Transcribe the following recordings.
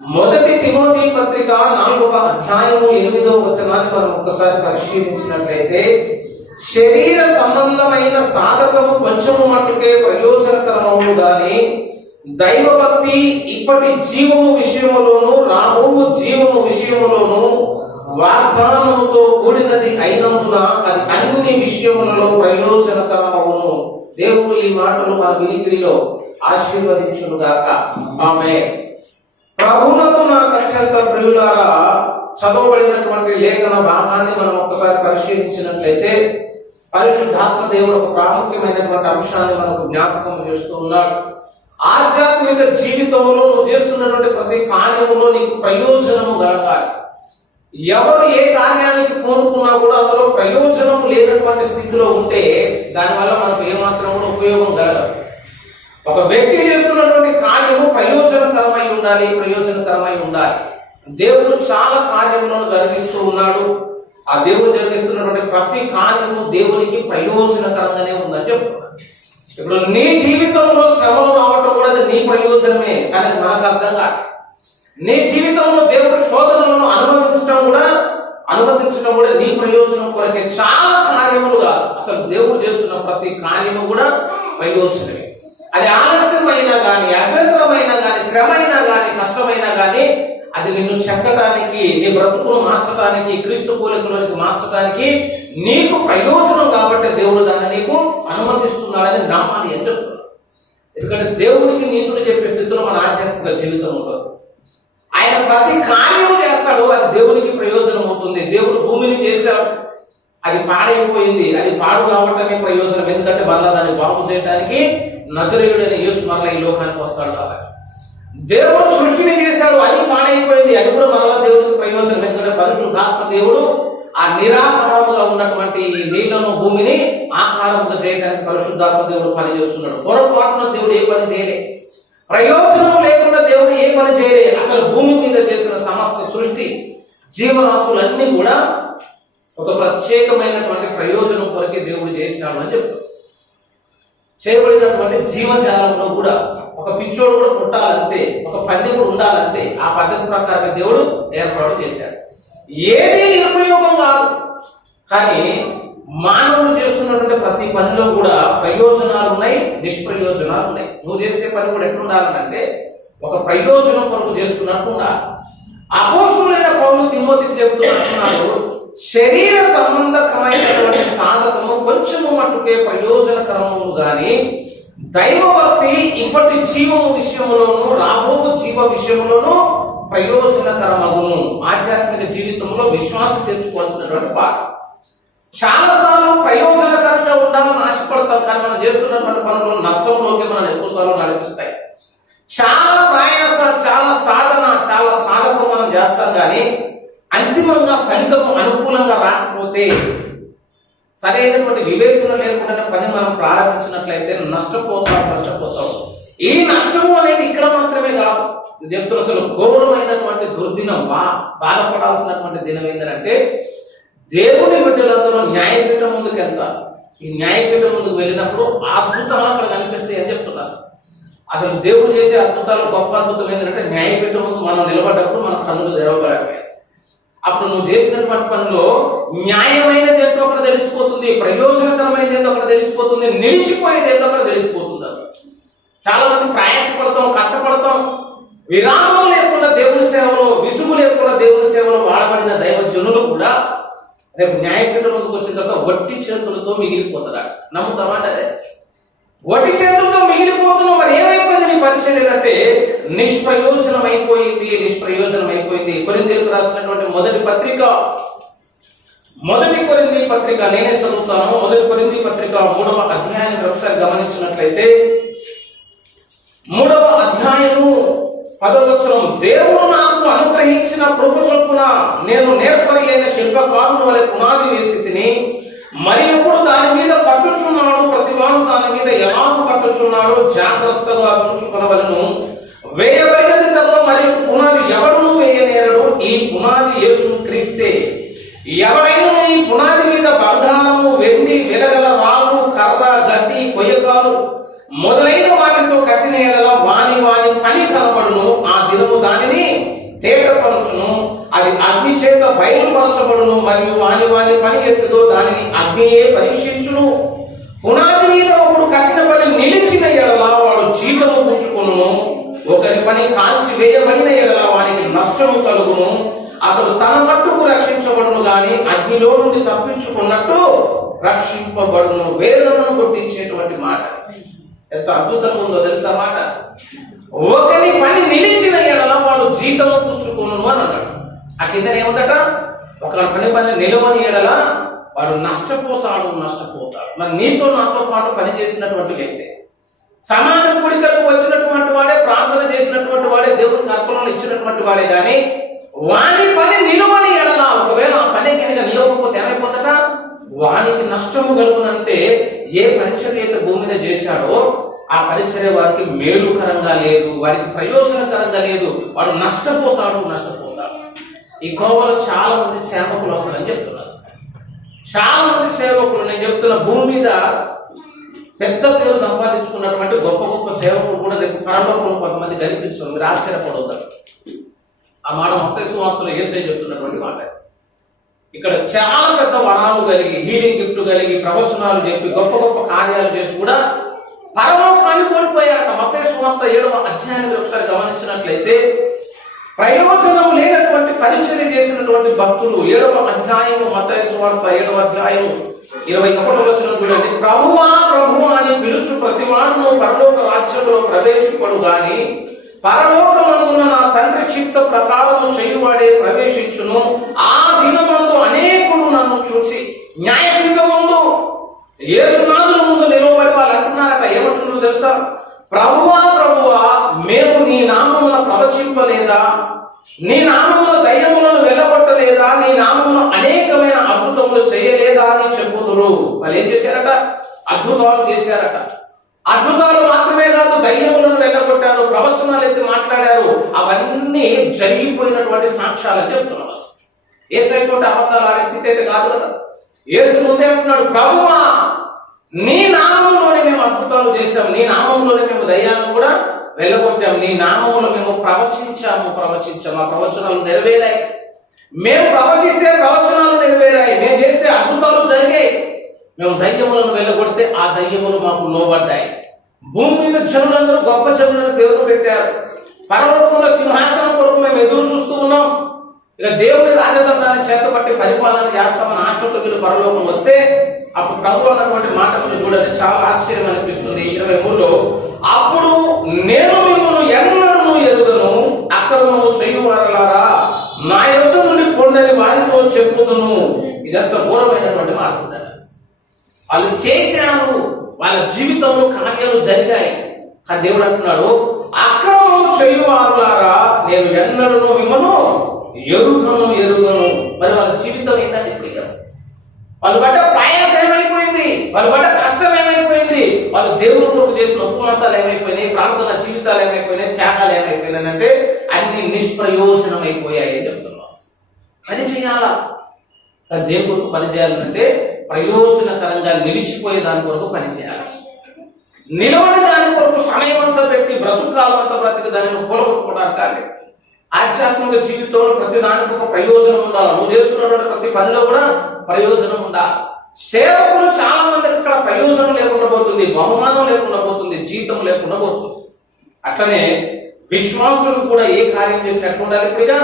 మొదటి తిమోతి పత్రిక 4వ అధ్యాయము 8వ వచనాన్ని మనం ఒక్కసారి పరిశీలించినట్లయితే, శరీర సంబంధమైన సాధకము కొంచెము మట్టుకే ప్రయోజనకరమవు గాని దైవభక్తి ఇప్పటి జీవము విషయములోను రాబోవు జీవము విషయములోను వాగ్దానముతో కూడినది అయినందున అది అన్ని విషయములలో ప్రయోజనకరమవును. దేవుడు ఈ మాటలు మన వినికిడిలో ఆశీర్వదించును గాక. ఆమేన్. ప్రభువునకు నాకు అత్యంత ప్రియులారా, చదవబడినటువంటి లేఖన భాగాన్ని మనం ఒక్కసారి పరిశీలించినట్లయితే, పరిశుద్ధాత్మ దేవుడు ఒక ప్రాముఖ్యమైనటువంటి అంశాన్ని మనకు జ్ఞాపకం చేస్తూ ఉన్నాడు. ఆధ్యాత్మిక జీవితంలో నువ్వు చేస్తున్నటువంటి ప్రతి కార్యములో నీకు ప్రయోజనము కలగాలి. ఎవరు ఏ కార్యానికి కోరుకున్నా కూడా అందులో ప్రయోజనం లేనటువంటి స్థితిలో ఉంటే దానివల్ల మనకు ఏమాత్రం కూడా ఉపయోగం కలగదు. ఒక వ్యక్తి చేస్తున్నటువంటి కార్యము ప్రయోజనకరమై ఉండాలి. దేవుడు చాలా కార్యములను జరిగిస్తూ ఉన్నాడు. ఆ దేవుడు జరిగిస్తున్నటువంటి ప్రతి కార్యము దేవునికి ప్రయోజనకరంగానే ఉందని చెప్తున్నాడు. ఇప్పుడు నీ జీవితంలో శ్రమలు రావటం కూడా అది నీ ప్రయోజనమే, కానీ అది మనకు అర్థం కాదు. నీ జీవితంలో దేవుడు శోధనలను అనుమతించడం కూడా నీ ప్రయోజనం కొరకే. చాలా కార్యములు కాదు, అసలు దేవుడు చేస్తున్న ప్రతి కార్యము కూడా ప్రయోజనమే. అది ఆలస్యమైనా కానీ, అభ్యంతరమైనా కానీ, శ్రమ అయినా కానీ, కష్టమైనా కానీ, అది నిన్ను చెక్కడానికి, నీ బ్రతుకును మార్చడానికి, క్రీస్తు పోలికలోనికి మార్చడానికి నీకు ప్రయోజనం కాబట్టి దేవుడు దాన్ని నీకు అనుమతిస్తున్నాడని నమ్మాలి అని చెప్తున్నాడు. ఎందుకంటే దేవుడికి నీతులు చెప్పే స్థితిలో మన ఆధ్యాత్మిక జీవితం ఉంటుంది. ఆయన ప్రతి కార్యము చేస్తాడు, అది దేవునికి ప్రయోజనం అవుతుంది. దేవుడు భూమిని చేశాడు, అది పాడైపోయింది, అది పాడు కావటమే ప్రయోజనం. ఎందుకంటే మళ్ళా దాన్ని బాగు చేయడానికి నజరేయుడైన యేసు మరలా ఈ లోకానికి వస్తాడు కాబట్టి. దేవుడు సృష్టిని చేశాడు, అది పాడైపోయింది, అది కూడా మరలా దేవుడికి ప్రయోజనం. ఎందుకంటే పరిశుద్ధాత్మ దేవుడు ఆ నిరాకారముగా ఉన్నటువంటి నీళ్లను, భూమిని ఆకారముగా చేయడానికి పరిశుద్ధాత్మ దేవుడు పని చేస్తున్నాడు. పొరపాటున దేవుడు ఏ పని చేయలే, ప్రయోజనం లేకుండా దేవుడు ఏ పని చేయలే. అసలు భూమి మీద చేసిన సమస్త సృష్టి, జీవరాశులన్నీ కూడా ఒక ప్రత్యేకమైనటువంటి ప్రయోజనం కొరకే దేవుడు చేశాడు అని చెప్తాడు. చేయబడినటువంటి జీవజాలంలో కూడా ఒక పిచ్చోడు కూడా పుట్టాలంతే, ఒక పంది కూడా ఉండాలంతే. ఆ పద్ధతి ప్రకారంగా దేవుడు ఏర్పాటు చేశాడు. ఏది నిరుపయోగం కాదు, కానీ మానవులు చేస్తున్నటువంటి ప్రతి పనిలో కూడా ప్రయోజనాలు ఉన్నాయి, నిష్ప్రయోజనాలు ఉన్నాయి. నువ్వు చేసే పని కూడా ఎట్లుండాలంటే ఒక ప్రయోజనం కొరకు చేస్తున్నట్టు ఉండాలి. అపోస్తులైన పౌలు తిమోతికి చెబుతున్నాడు, శరీర సంబంధకమైనటువంటి సాధకము కొంచెము మట్టుకే ప్రయోజనకరము గాని దైవభక్తి ఇప్పటి జీవము విషయములోను రాబోవు జీవ విషయములోను ప్రయోజనకరమగును. ఆధ్యాత్మిక జీవితంలో విశ్వాసం తెచ్చుకోవాల్సినటువంటి పాఠం. చాలాసార్లు ప్రయోజనకరంగా ఉండాలని ఆశపడతాం, కానీ మనం చేస్తున్నటువంటి పనులు నష్టంలోకి మనం ఎక్కువసార్లు నడిపిస్తాయి. చాలా ప్రయాస, చాలా సాధన, చాలా సాధకం మనం చేస్తాం, కానీ అంతిమంగా ఫలితము అనుకూలంగా రాకపోతే, సరైనటువంటి వివేచన లేకుండానే పని మనం ప్రారంభించినట్లయితే నష్టపోతాం. ఈ నష్టము అనేది ఇక్కడ మాత్రమే కాదు. చెప్తున్న అసలు ఘోరమైనటువంటి దుర్దినం, బాధపడాల్సినటువంటి దినం ఏంటంటే, దేవుని బిడ్డలందరూ న్యాయపీఠం ముందుకు వెళ్తారు. ఈ న్యాయపీఠం ముందుకు వెళ్ళినప్పుడు అద్భుతాలు అక్కడ కనిపిస్తాయి అని చెప్తున్నారు. అసలు దేవుడు చేసే అద్భుతాలు, గొప్ప అద్భుతం ఏంటంటే, న్యాయపీఠం ముందు మనం నిలబడ్డప్పుడు మన కన్నులు తెరవబడాలి. అప్పుడు నువ్వు చేసినటువంటి పనిలో న్యాయమైనది ఏంటో అక్కడ తెలిసిపోతుంది, ప్రయోజనకరమైనది ఏంటో అక్కడ తెలిసిపోతుంది, నిలిచిపోయేది ఏంటో అక్కడ తెలిసిపోతుంది. అసలు చాలా మంది ప్రయాసపడతాం, కష్టపడతాం, విరామం లేకుండా దేవుని సేవలో, విసుగు లేకుండా దేవుని సేవలో వాడబడిన దైవ జనులు కూడా రేపు న్యాయపీఠం ముందుకు వచ్చిన తర్వాత వట్టి చేతులతో మిగిలిపోతారు. నమ్ముతామా? అదే వట్టి చేతులతో మిగిలిపోతున్నాం. మరి ఏమైపోయింది నీ పరిచయం ఏంటంటే నిష్ప్రయోజనం అయిపోయింది. కొరింథీయులకు రాసినటువంటి మొదటి కొరింథీ పత్రిక నేనే చదువుతాను. మొదటి కొరింథీ పత్రిక 3వ అధ్యాయాన్ని ఒకసారి గమనించినట్లయితే, 3వ అధ్యాయము 10వ వచనం, దేవుడు నాకు అనుగ్రహించిన కృప చొప్పున నేను నేర్పరి అయిన శిల్పకారుని వలె పునాది వేసి తిని, మరి ఎప్పుడు దాని మీద కట్టుచున్నాడు, ప్రతివాడు దాని మీద ఎలాగూ కట్టుచున్నాడో జాగ్రత్తగా చూసుకొనవలెను. వేయబడినది తప్ప మరి పునాది ఎవడును వేయనేరడు, ఈ పునాది యేసు క్రీస్తే. ఎవడైనా ఈ పునాది మీద బంగారము, వెండి, వెలగల రాళ్ళు, కర్ర, గడ్డి, కొయ్యకాలు మొదలైన వాటితో కట్టిన వాని పని కనబడును. ఆ దినము దానిని తేటపరచును, అది అగ్ని చేత బయలుపరచబడును, మరియు వాని పని ఎట్టుదో దానిని అగ్నియే పరీక్షించును. పునాది మీద ఒకడు కట్టిన పని నిలిచిన ఎడల వాడు జీవము పుచ్చుకొనును, ఒకరి పని కాల్చి వేయబడిన ఎడల వానికి నష్టము కలుగును. అతడు తన మట్టుకు రక్షించబడును గాని అగ్నిలో నుండి తప్పించుకున్నట్టు రక్షింపబడును. వేదనను కొట్టించేటువంటి మాట ఎంత అద్భుతంగా ఉందో తెలుసా మాట. ఒకరి పని నిలిచిన ఎడల వాడు జీతము పుచ్చుకొను అని అన్నాడు. ఆ కింద ఏముందట, ఒకరి పని నిలవని ఎడల వాడు నష్టపోతాడు. మరి నీతో నాతో పాటు పనిచేసినటువంటి వ్యక్తి, సమాజ కూడికలకు వచ్చినటువంటి వాడే, ప్రార్థన చేసినటువంటి వాడే, దేవుడికి అర్పణలు ఇచ్చినటువంటి వాడే, కానీ వాని పని నిలువని ఎడల, ఒకవేళ ఆ పని కనుక నిలవకపోతే ఏమైపోతట, వానికి నష్టము కలుగునంటే ఏ పరిచర్య అయితే భూమి మీద చేశాడో ఆ పరిచర్య వారికి మేలుకరంగా లేదు, వారికి ప్రయోజనకరంగా లేదు, వాడు నష్టపోతాడు. ఈ కోవలో చాలా మంది సేవకులు వస్తారని చెప్తున్నారు. చాలా మంది సేవకులు, నేను చెప్తున్న భూమి మీద పెద్ద పేరు సంపాదించుకున్నటువంటి గొప్ప గొప్ప సేవకులు కూడా రేపు పరలోకంలో కొంతమంది కనిపించారు. మీరు ఆశ్చర్యపడవద్దు. ఆ మాట మొత్తం సువార్తలో యేసయ్య చెప్తున్నటువంటి మాట. ఇక్కడ చాలా పెద్ద వరాలు కలిగి, హీలింగ్ గిఫ్ట్ కలిగి, ప్రవచనాలు చెప్పి, గొప్ప గొప్ప కార్యాలు చేసి కూడా పరలోకాన్ని కోల్పోయాక. మొత్తం సువార్త 7వ అధ్యాయాన్ని ఒకసారి గమనించినట్లయితే, ప్రయోజనం లేనటువంటి పరిచర్య చేసినటువంటి భక్తులు 7వ అధ్యాయం, మత్తయి సువార్త 7వ అధ్యాయం 21వ వచనం చూడండి. ప్రభువా ప్రభువా అని పిలుచు ప్రతివాడును పరలోక రాజ్యంలో ప్రవేశింపడు గాని పరలోకమందున్న నా తండ్రి చిత్త ప్రకారము చేయువాడే ప్రవేశించును. ఆ దినమందు అనేకులు నన్ను చూచి న్యాయపీఠం ముందు, యేసునాథుల ముందు నిలవబడి వాళ్ళు అంటున్నారట. ఏమంటున్నారు తెలుసా? ప్రభువా ప్రభువా, మేము నీ నామమున ప్రవచింపలేదా? నీ నామమున దయ్యములను వెళ్ళగొట్టలేదా? నీ నామమున అనేకమైన అద్భుతములు చేయలేదా అని చెప్పుదురు. వాళ్ళు ఏం చేశారట? అద్భుతాలు చేశారట. అద్భుతాలు మాత్రమే కాదు, దయ్యములను వెళ్ళగొట్టారు, ప్రవచనాలు ఎత్తి మాట్లాడారు. అవన్నీ జరిగిపోయినటువంటి సాక్ష్యాలు అని చెప్తున్నారు. యేసయ్య తోటి అబద్ధాలు ఆడే స్థితి అయితే కాదు కదా. యేసు ముందే అంటున్నాడు, ప్రభువా నీ నామంలోనే మేము అద్భుతాలు చేశాం, నీ నామంలోనే మేము దయ్యాలను కూడా వెళ్ళగొట్టాం, నీ నామంలో మేము ప్రవచించాము. ఆ ప్రవచనాలు నెరవేరాయి. మేము ప్రవచిస్తే ప్రవచనాలు నెరవేరాయి, మేము చేస్తే అద్భుతాలు జరిగాయి. మేము దయ్యములను వెళ్ళగొడితే ఆ దయ్యములు మాకు లోబడ్డాయి. భూమి మీద జనులందరూ గొప్ప జనులను పేరు పెట్టారు. పరలోకంలో సింహాసనం కొరకు మేము ఎదురు చూస్తూ ఉన్నాం. ఇక దేవుడి రాజదండాన్ని చేతపట్టి పరిపాలన చేస్తామని ఆశతో మీరు పరలోకం వస్తే అప్పుడు ప్రభు అన్నటువంటి మాట మీరు చూడండి, చాలా ఆశ్చర్యం అనిపిస్తుంది. 23లో, అప్పుడు నేను మిమ్మల్ని ఎన్నడూ ఎరుగను, అక్రమము చేయువారలారా నా యొద్ద నుండి పొందని వారితో చెప్పుదును. ఇదంతా ఘోరమైనటువంటి మాట. వాళ్ళు చేశారు, వాళ్ళ జీవితంలో కార్యాలు జరిగాయి. కానీ దేవుడు అంటున్నాడు, అక్రమము చేయువారులారా నేను ఎన్నడూ మిమ్మల్ని ఎరుగను. మరి వాళ్ళ జీవితం ఏంటంటే ఇప్పుడు వాళ్ళు పడ్డ ప్రయాసం ఏమైపోయింది, వాళ్ళు పడ్డ కష్టం ఏమైపోయింది, వాళ్ళు దేవుని కొరకు చేసిన ఉపవాసాలు ఏమైపోయినాయి, ప్రార్థన జీవితాలు ఏమైపోయినాయి, త్యాగాలు ఏమైపోయినాయి అంటే అన్ని నిష్ప్రయోజనం అయిపోయాయి అని చెప్తున్నారు. పని చేయాలా? దేవుని కొరకు పని చేయాలంటే ప్రయోజనకరంగా నిలిచిపోయే దాని కొరకు పని చేయాలి. నిలవని దాని కొరకు సమయం అంతా పెట్టి బ్రతుకాలం అంతా బ్రతికి దానిని కూలగొట్టుకోవడానికి కానీ ఆధ్యాత్మిక జీవితంలో ప్రతి దానికి ఒక ప్రయోజనం ఉండాలి. నువ్వు చేస్తున్నటువంటి ప్రతి పనిలో కూడా ప్రయోజనం ఉండాలి. సేవకులు చాలా మందికి ఇక్కడ ప్రయోజనం లేకుండా పోతుంది, బహుమానం లేకుండా పోతుంది, జీతం లేకుండా పోతుంది. అట్లనే విశ్వాసులు కూడా ఏ కార్యం చేసినట్లు ఉండాలి, ఇప్పుడుగా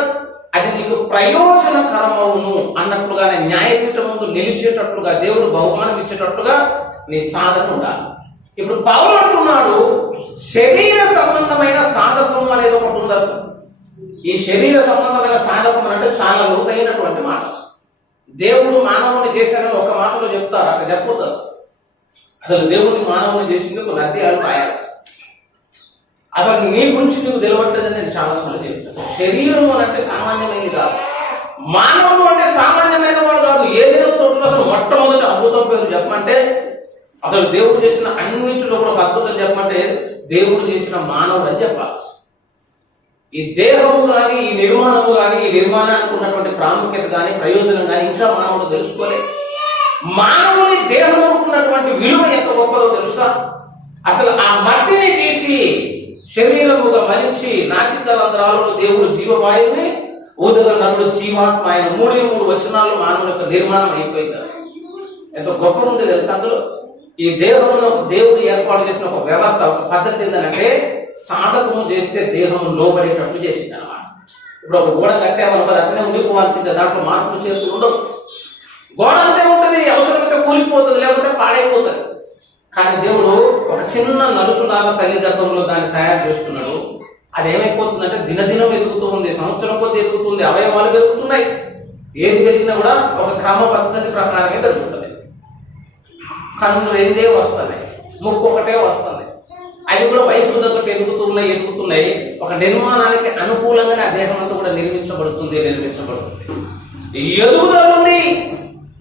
అది నీకు ప్రయోజనకరమవును అన్నట్లుగానే న్యాయపీఠం ముందు నిలిచేటట్లుగా, దేవుడు బహుమానం ఇచ్చేటట్లుగా నీ సాధన ఉండాలి. ఇప్పుడు పౌలు అంటున్నాడు, శరీర సంబంధమైన సాధకము అనేది ఒకటి ఉంది. అసలు ఈ శరీర సంబంధమైన సాధకం అంటే చాలా లోతైనటువంటి మాట. దేవుడు మానవుని చేశారని ఒక మాటలో చెప్తారు, అక్కడ చెప్పొద్దు. అసలు దేవుడిని మానవుని చేసింది కొన్ని అధ్యాయాలు రాయాలి. అసలు నీ గురించి నీకు తెలియట్లేదని నేను చాలా సార్లు చెప్తాను. శరీరం అంటే సామాన్యమైనది కాదు, మానవుడు అంటే సామాన్యమైన వాడు కాదు. ఏదైనా తోటలో అసలు మొట్టమొదటి అద్భుతం పేరు చెప్పమంటే, అసలు దేవుడు చేసిన అన్నింటిలో కూడా ఒక అద్భుతం చెప్పమంటే దేవుడు చేసిన మానవుడు అని చెప్పాలి. ఈ దేహము కానీ, ఈ నిర్మాణము కానీ, ఈ నిర్మాణానికి ఉన్నటువంటి ప్రాముఖ్యత కానీ, ప్రయోజనం కానీ ఇంకా మానవుడు తెలుసుకోలే. మానవుని దేహముకు ఉన్నటువంటి విలువ ఎంత గొప్పదో తెలుసా? అసలు ఆ మట్టిని తీసి శరీరముగా మనిషి నాసిక రంధ్రాలలో దేవుడు జీవవాయువుని ఊదగలడు జీవాత్మ. ఆయన 3 వచనాలు మానవుని యొక్క నిర్మాణం అయిపోయింది. అసలు ఎంత గొప్ప ఉంది తెలుసు. అందులో ఈ దేహంలో దేవుడు ఏర్పాటు చేసిన ఒక వ్యవస్థ, ఒక పద్ధతి ఏంటంటే సాధకము చేస్తే దేహము లోబడేటట్లు చేసింది అన్నమాట. ఇప్పుడు ఒక గోడ కట్టామనుకో అట్లనే ఉండిపోవాల్సిందే, దాంట్లో మార్పులు చేతులు ఉండవు. గోడ అంతే ఉంటుంది, అవసరమైతే కూలిపోతుంది, లేకపోతే పాడైపోతుంది. కానీ దేవుడు ఒక చిన్న నలుసులాగా తల్లి గర్భంలో దాన్ని తయారు చేస్తున్నాడు. అది ఏమైపోతుందంటే దినదినం ఎదుగుతూ ఉంది, సంవత్సరం కొద్ది ఎదుగుతుంది, అవయవాలు పెరుగుతున్నాయి. ఏది పెరిగినా కూడా ఒక క్రమ పద్ధతి ప్రకారమే పెరుగుతుంది. కన్నులు 2 వస్తున్నాయి, ముక్కు 1 వస్తుంది. అవి కూడా వయసు తగ్గట్టు ఎదుగుతున్నాయి. ఒక నిర్మాణానికి అనుకూలంగానే ఆ దేహం అంతా కూడా నిర్మించబడుతుంది. ఎదుగుదల ఉంది.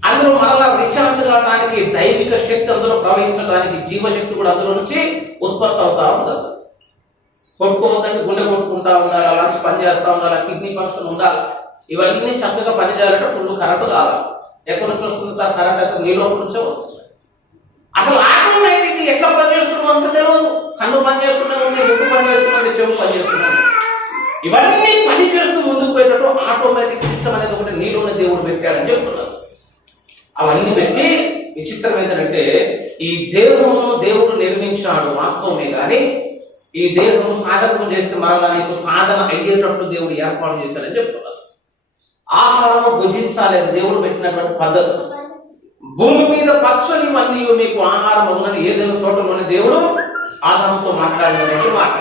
అందులో మరలా రీఛార్జ్ కావడానికి, దైవిక శక్తి అందులో ప్రవహించడానికి, జీవశక్తి కూడా అందులో నుంచి ఉత్పత్తి అవుతా ఉంది. అసలు కొట్టుకోవద్దని గుండె కొట్టుకుంటా ఉండాలి, లంగ్స్ పని చేస్తూ ఉండాలి, కిడ్నీ ఫంక్షన్ ఉండాలి. ఇవన్నీ చక్కగా పనిచేయాలంటే ఫుల్ కరెంటు కావాలి. ఎక్కడి నుంచి వస్తుంది సార్ కరెంట్? అయితే నీ లోపల నుంచే వస్తుంది. అసలు ఆటోమేటిక్ ఎట్లా పనిచేస్తున్నాం అంత తెలియదు. కన్ను పనిచేస్తున్నాను, ముక్కు పనిచేస్తున్నాను, చెవు పనిచేస్తున్నాను, ఇవన్నీ పని చేస్తూ ముందుకు పోయేటట్టు ఆటోమేటిక్ సిస్టమ్ అనేది ఒకటి నీలోనే దేవుడు పెట్టాడని చెప్తున్నారు. అవన్నీ పెట్టి విచిత్రం ఏంటంటే ఈ దేహమును దేవుడు నిర్మించాడు వాస్తవమే, కానీ ఈ దేహము సాధకం చేస్తే మరలా నీకు సాధన అయ్యేటట్లు దేవుడు ఏర్పాటు చేశాడని చెప్తున్నారు. ఆహారము భుజించాలి, అది దేవుడు పెట్టినటువంటి పద్ధతి. భూమి మీద పక్షులన్నీ మీకు ఆహారం ఉన్నది ఏదైనా తోటలోని దేవుడు ఆదాముతో మాట్లాడినటువంటి మాట.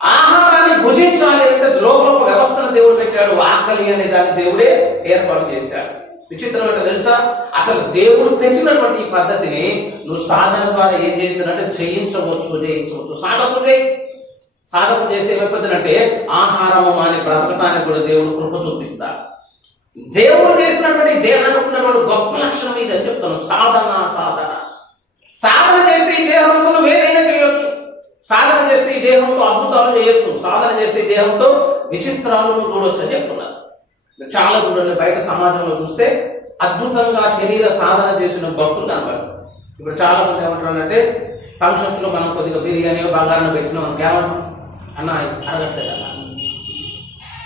ఆహారాన్ని భుజించాలి అంటే లోపల ఒక వ్యవస్థను దేవుడు పెట్టాడు. ఆకలి అనే దాన్ని దేవుడే ఏర్పాటు చేశాడు. విచిత్రం ఏంటో తెలుసా? అసలు దేవుడు పెట్టినటువంటి ఈ పద్ధతిని నువ్వు సాధన ద్వారా ఏం చేయించాలంటే జయించవచ్చు. సాధకం చేస్తే ఏమైపోతుందంటే ఆహారము అని బ్రతకటానికి కూడా దేవుడు కృప చూపిస్తాడు. దేవుడు చేసినటువంటి దేహానికి ఉన్నటువంటి గొప్ప లక్షణం ఇది అని చెప్తాను. సాధన చేస్తే ఈ దేహంతో నువ్వు ఏదైనా చేయొచ్చు. సాధన చేస్తే ఈ దేహంతో అద్భుతాలు చేయొచ్చు. సాధన చేస్తే ఈ దేహంతో విచిత్రాలు నువ్వు చూడొచ్చు అని చెప్తున్నా. చాలా కూడా బయట సమాజంలో చూస్తే అద్భుతంగా శరీర సాధన చేసిన భక్తులు కనబడతారు. ఇప్పుడు చాలా మంది ఏమంటారంటే ఫంక్షన్స్ లో మనం కొద్దిగా బిర్యానీ బంగారం పెట్టినాం, కేవలం అన్న అరగట్లేదు అన్న,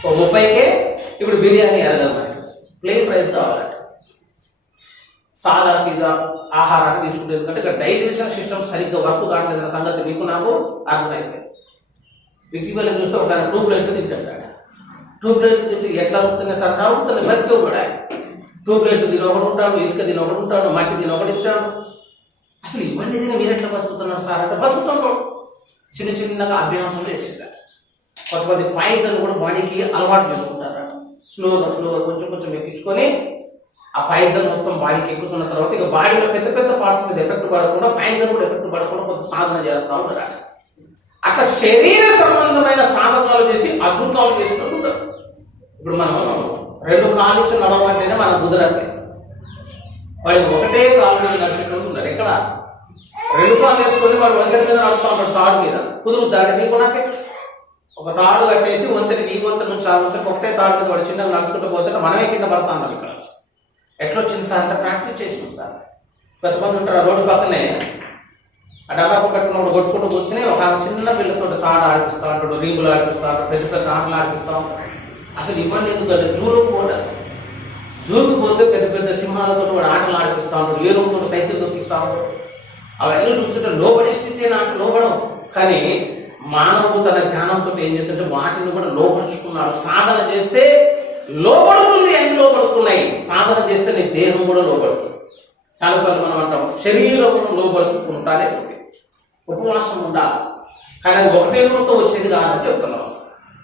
ఓ 30కే ఇప్పుడు బిర్యానీ అరగదు, మనకి ప్లేన్ రైస్ కావాలంటే సాదా సీదా ఆహారాన్ని తీసుకుంటే, ఎందుకంటే ఇక్కడ డైజెషన్ సిస్టమ్ సరిగ్గా వర్క్ కావట్లేదు అన్న సంగతి మీకు నాకు అర్థమైపోయింది. ఇటీవల చూస్తే ఒక 2 ప్లేట్లు తింటాడు. 2 ప్లేట్లు తింటే ఎట్లా అవుతున్నాయి సార్? అవుతున్నాయి, బతికే కూడా 2 ప్లేట్లు తిని ఒకడు ఉంటాడు, ఇసుక తిని ఒకడు ఉంటాడు, మట్టి తిని ఒకటి తింటాడు. అసలు ఇవన్నీ తిని మీరు ఎట్లా బతుకుతున్నారు సార్ అంటే బతుకుతున్నాడు. చిన్నగా అభ్యాసం చేసేదారు. కొంతమంది పాయిజన్ కూడా బాడీకి అలవాటు చేసుకుంటారు. స్లోగా కొంచెం ఎక్కించుకొని ఆ పాయిజన్ మొత్తం బాడీకి ఎక్కుతున్న తర్వాత ఇక బాడీలో పెద్ద పార్ట్స్ మీద ఎఫెక్ట్ పడకుండా, పాయిజన్ కూడా ఎఫెక్ట్ పడకుండా కొంత సాధన చేస్తూ ఉంటారు. అట్లా శరీర సంబంధమైన సాధకాలు చేసి అద్భుతాలు చేసినట్టు ఉంటారు. ఇప్పుడు మనం 2 కాళ్ళు ఇచ్చి నడవమంటేనే మనం కుదరట్లేదు. వాడికి ఒకటే కాలు మీద నడిచేటప్పుడు ఉన్నారు. ఎక్కడ 2 కాళ్ళు వేసుకొని వాడు వంతెన మీద నడుస్తూ ఉంటాడు, తాడు మీద కుదురుతాడు. నీకు నాకే ఒక తాడు కట్టేసి వంతెన ఈ వంతెన నుంచి ఆ వంతెన ఒకటే తాడు మీద వాడు చిన్నగా నడుచుకుంటూ పోతే మనమే కింద పడతా ఉన్నాం. ఇక్కడ ఎట్లా వచ్చింది సార్ అంటే ప్రాక్టీస్ చేసినాం సార్. కొంతమంది ఉంటారు రోడ్డు పక్కనే ఆ డబ్బాకు కట్టుకున్నప్పుడు కొట్టుకుంటూ కూర్చొని ఒక చిన్న పిల్లతో తాడు ఆడిపిస్తూ ఉంటాడు, రింగులు ఆడిపిస్తూ ఉంటాడు, పెద్ద ఆటలు ఆడిపిస్తూ ఉంటాడు. అసలు ఇవన్నీ ఎందుకంటే జూలోకి పోండి. అసలు జూకి పోతే పెద్ద సింహాలతో వాడు ఆటలు ఆడిపిస్తూ ఉంటాడు, ఏనుగుతో సైకిల్ తొక్కిస్తూ ఉంటాడు. అవన్నీ చూస్తుంటే లోబడే స్థితి నాకు లోబడం. కానీ మానవుడు తన జ్ఞానంతో ఏం చేస్తుంటే వాటిని కూడా లోపరుచుకున్నాడు. సాధన చేస్తే లోబడుతుంది, అన్ని లోబడుతున్నాయి. సాధన చేస్తే నీ దేహం కూడా లోబడుతుంది. చాలాసార్లు మనం అంటాం శరీరమును లోపరుచుకుంటానే ఉపవాసం ఉండాలి, కానీ అది ఒకటే రోజుతో వచ్చేది కాదని చెప్తున్నాం.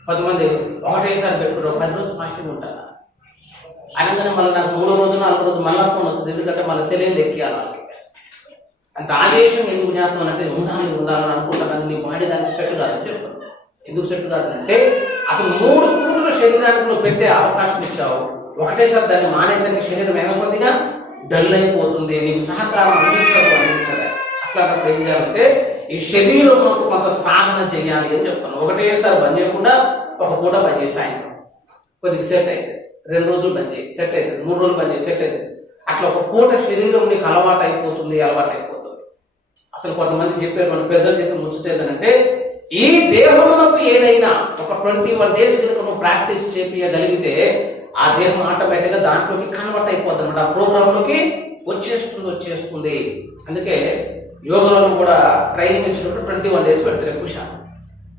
కొంతమంది ఒకటేసారి పెట్టుకుంటారు, 10 రోజులు ఫాస్టింగ్ ఉంటారు. అనగానే మళ్ళీ నాకు 3వ రోజు 4వ రోజు మళ్ళా ఫోన్ వస్తుంది, ఎందుకంటే మళ్ళీ సెలైన్ ఎక్కియాలి. అంత ఆదేశం ఎందుకు జ్ఞాపకం అంటే ఉండాలని అనుకుంటాను. నీ బాడీ దానికి సెట్ కాదని చెప్తాను. ఎందుకు సెట్ కాదంటే అసలు 3 పూటలు శరీరానికి నువ్వు పెట్టే అవకాశం ఇచ్చావు. ఒకటేసారి దాన్ని మానేసరికి శరీరం ఏమైపోతుందిగా డల్ అయిపోతుంది, నీకు సహకారం అందించాలి. అట్లా ఏం చేయాలంటే ఈ శరీరంలో కొంత సాధన చేయాలి అని చెప్తాను. ఒకటేసారి బంద్ చేయకుండా ఒక పూట బంద్ చేసి సాయంత్రం కొద్దిగా సెట్ అవుతుంది, 2 రోజులు బంద్ చేయి సెట్ అవుతుంది, 3 రోజులు బంద్ చేయి సెట్ అవుతుంది. అట్లా ఒక పూట శరీరం నీకు అలవాటు అయిపోతుంది. అసలు కొంతమంది చెప్పారు, మన పెద్దలు చెప్పి ముచ్చట ఏంటంటే ఈ దేహమునకు ఏదైనా ఒక 21 days కనుక నువ్వు ప్రాక్టీస్ చేపించగలిగితే ఆ దేహం ఆటోమేటిక్గా దాంట్లోకి కన్వర్ట్ అయిపోద్ది అనమాట, ఆ ప్రోగ్రాంలోకి వచ్చేస్తుంది. అందుకే యోగాలో కూడా ట్రైనింగ్ ఇచ్చినప్పుడు 21 days పెడతారు ఎక్కువ శాతం.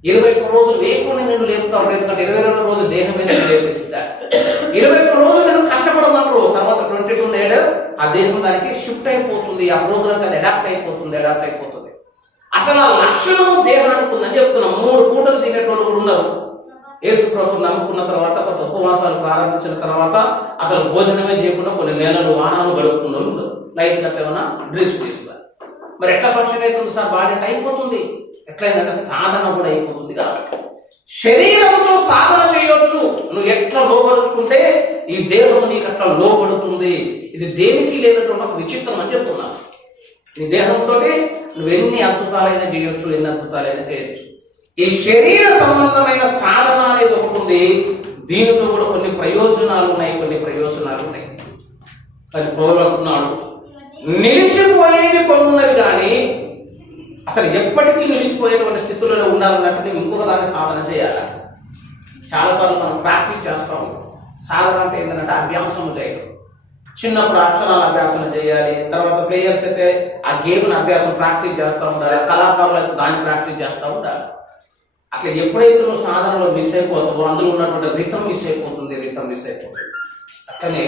21 రోజులు వేయకుండా నేను లేపుతా ఉంటాను, ఎందుకంటే 22వ రోజు దేహం మీద లేపేస్తాడు. 21 రోజులు నేను కష్టపడమన్నారు, తర్వాత 22 naడు ఆ దేహం దానికి షిఫ్ట్ అయిపోతుంది, ఆ ప్రోగ్రామ్ అది అడాప్ట్ అయిపోతుంది. అసలు ఆ లక్షణము దేహానికి ఉందని చెప్తున్నాం. 3 పూటలు తినేటోళ్ళు కూడా ఉన్నారు. యేసు ప్రభు నమ్ముకున్న తర్వాత, కొంత ఉపవాసాలు ప్రారంభించిన తర్వాత అసలు భోజనమే చేయకుండా కొన్ని నెలలు వారాలు గడుపుకున్న వాళ్ళు ఉన్నారు. లైట్ గట్ల ఏమైనా డ్రింక్స్ తీసుకున్నారు. మరి ఎట్లా ఫంక్షన్ అవుతుంది సార్? బాడీ అయిపోతుంది. ఎట్లయిందంటే సాధన కూడా అయిపోతుంది. కాబట్టి శరీరంతో సాధన చేయొచ్చు. నువ్వు ఎట్లా లోపరుచుకుంటే ఈ దేహం నీకు అట్లా లోపడుతుంది. ఇది దేనికి లేనటువంటి ఒక విచిత్రం అని చెప్తున్నా. ఈ దేహంతో నువ్వు ఎన్ని అద్భుతాలైనా చేయొచ్చు, ఎన్ని అద్భుతాలైనా చేయొచ్చు. ఈ శరీర సంబంధమైన సాధన అనేది ఒకటి ఉంది. దీనితో కూడా కొన్ని ప్రయోజనాలు ఉన్నాయి. కానీ పౌలు అంటున్నాడు, నిలిచిపోయేవి కొన్ని ఉన్నవి కానీ అసలు ఎప్పటికీ నిలిచిపోయేటువంటి స్థితిలో ఉండాలన్నట్టు ఇంకొక దాన్ని సాధన చేయాలి. చాలాసార్లు మనం ప్రాక్టీస్ చేస్తాం. సాధన అంటే ఏంటంటే అభ్యాసం చేయడం. చిన్నప్పుడు అక్షరాల అభ్యాసం చేయాలి, తర్వాత ప్లేయర్స్ అయితే ఆ గేమ్ని అభ్యాసం ప్రాక్టీస్ చేస్తూ ఉండాలి, కళాకారులు అయితే దాన్ని ప్రాక్టీస్ చేస్తూ ఉండాలి. అట్లా ఎప్పుడైతే నువ్వు సాధనలో మిస్ అయిపోతావో అందులో ఉన్నటువంటి రితం మిస్ అయిపోతుంది. అట్లనే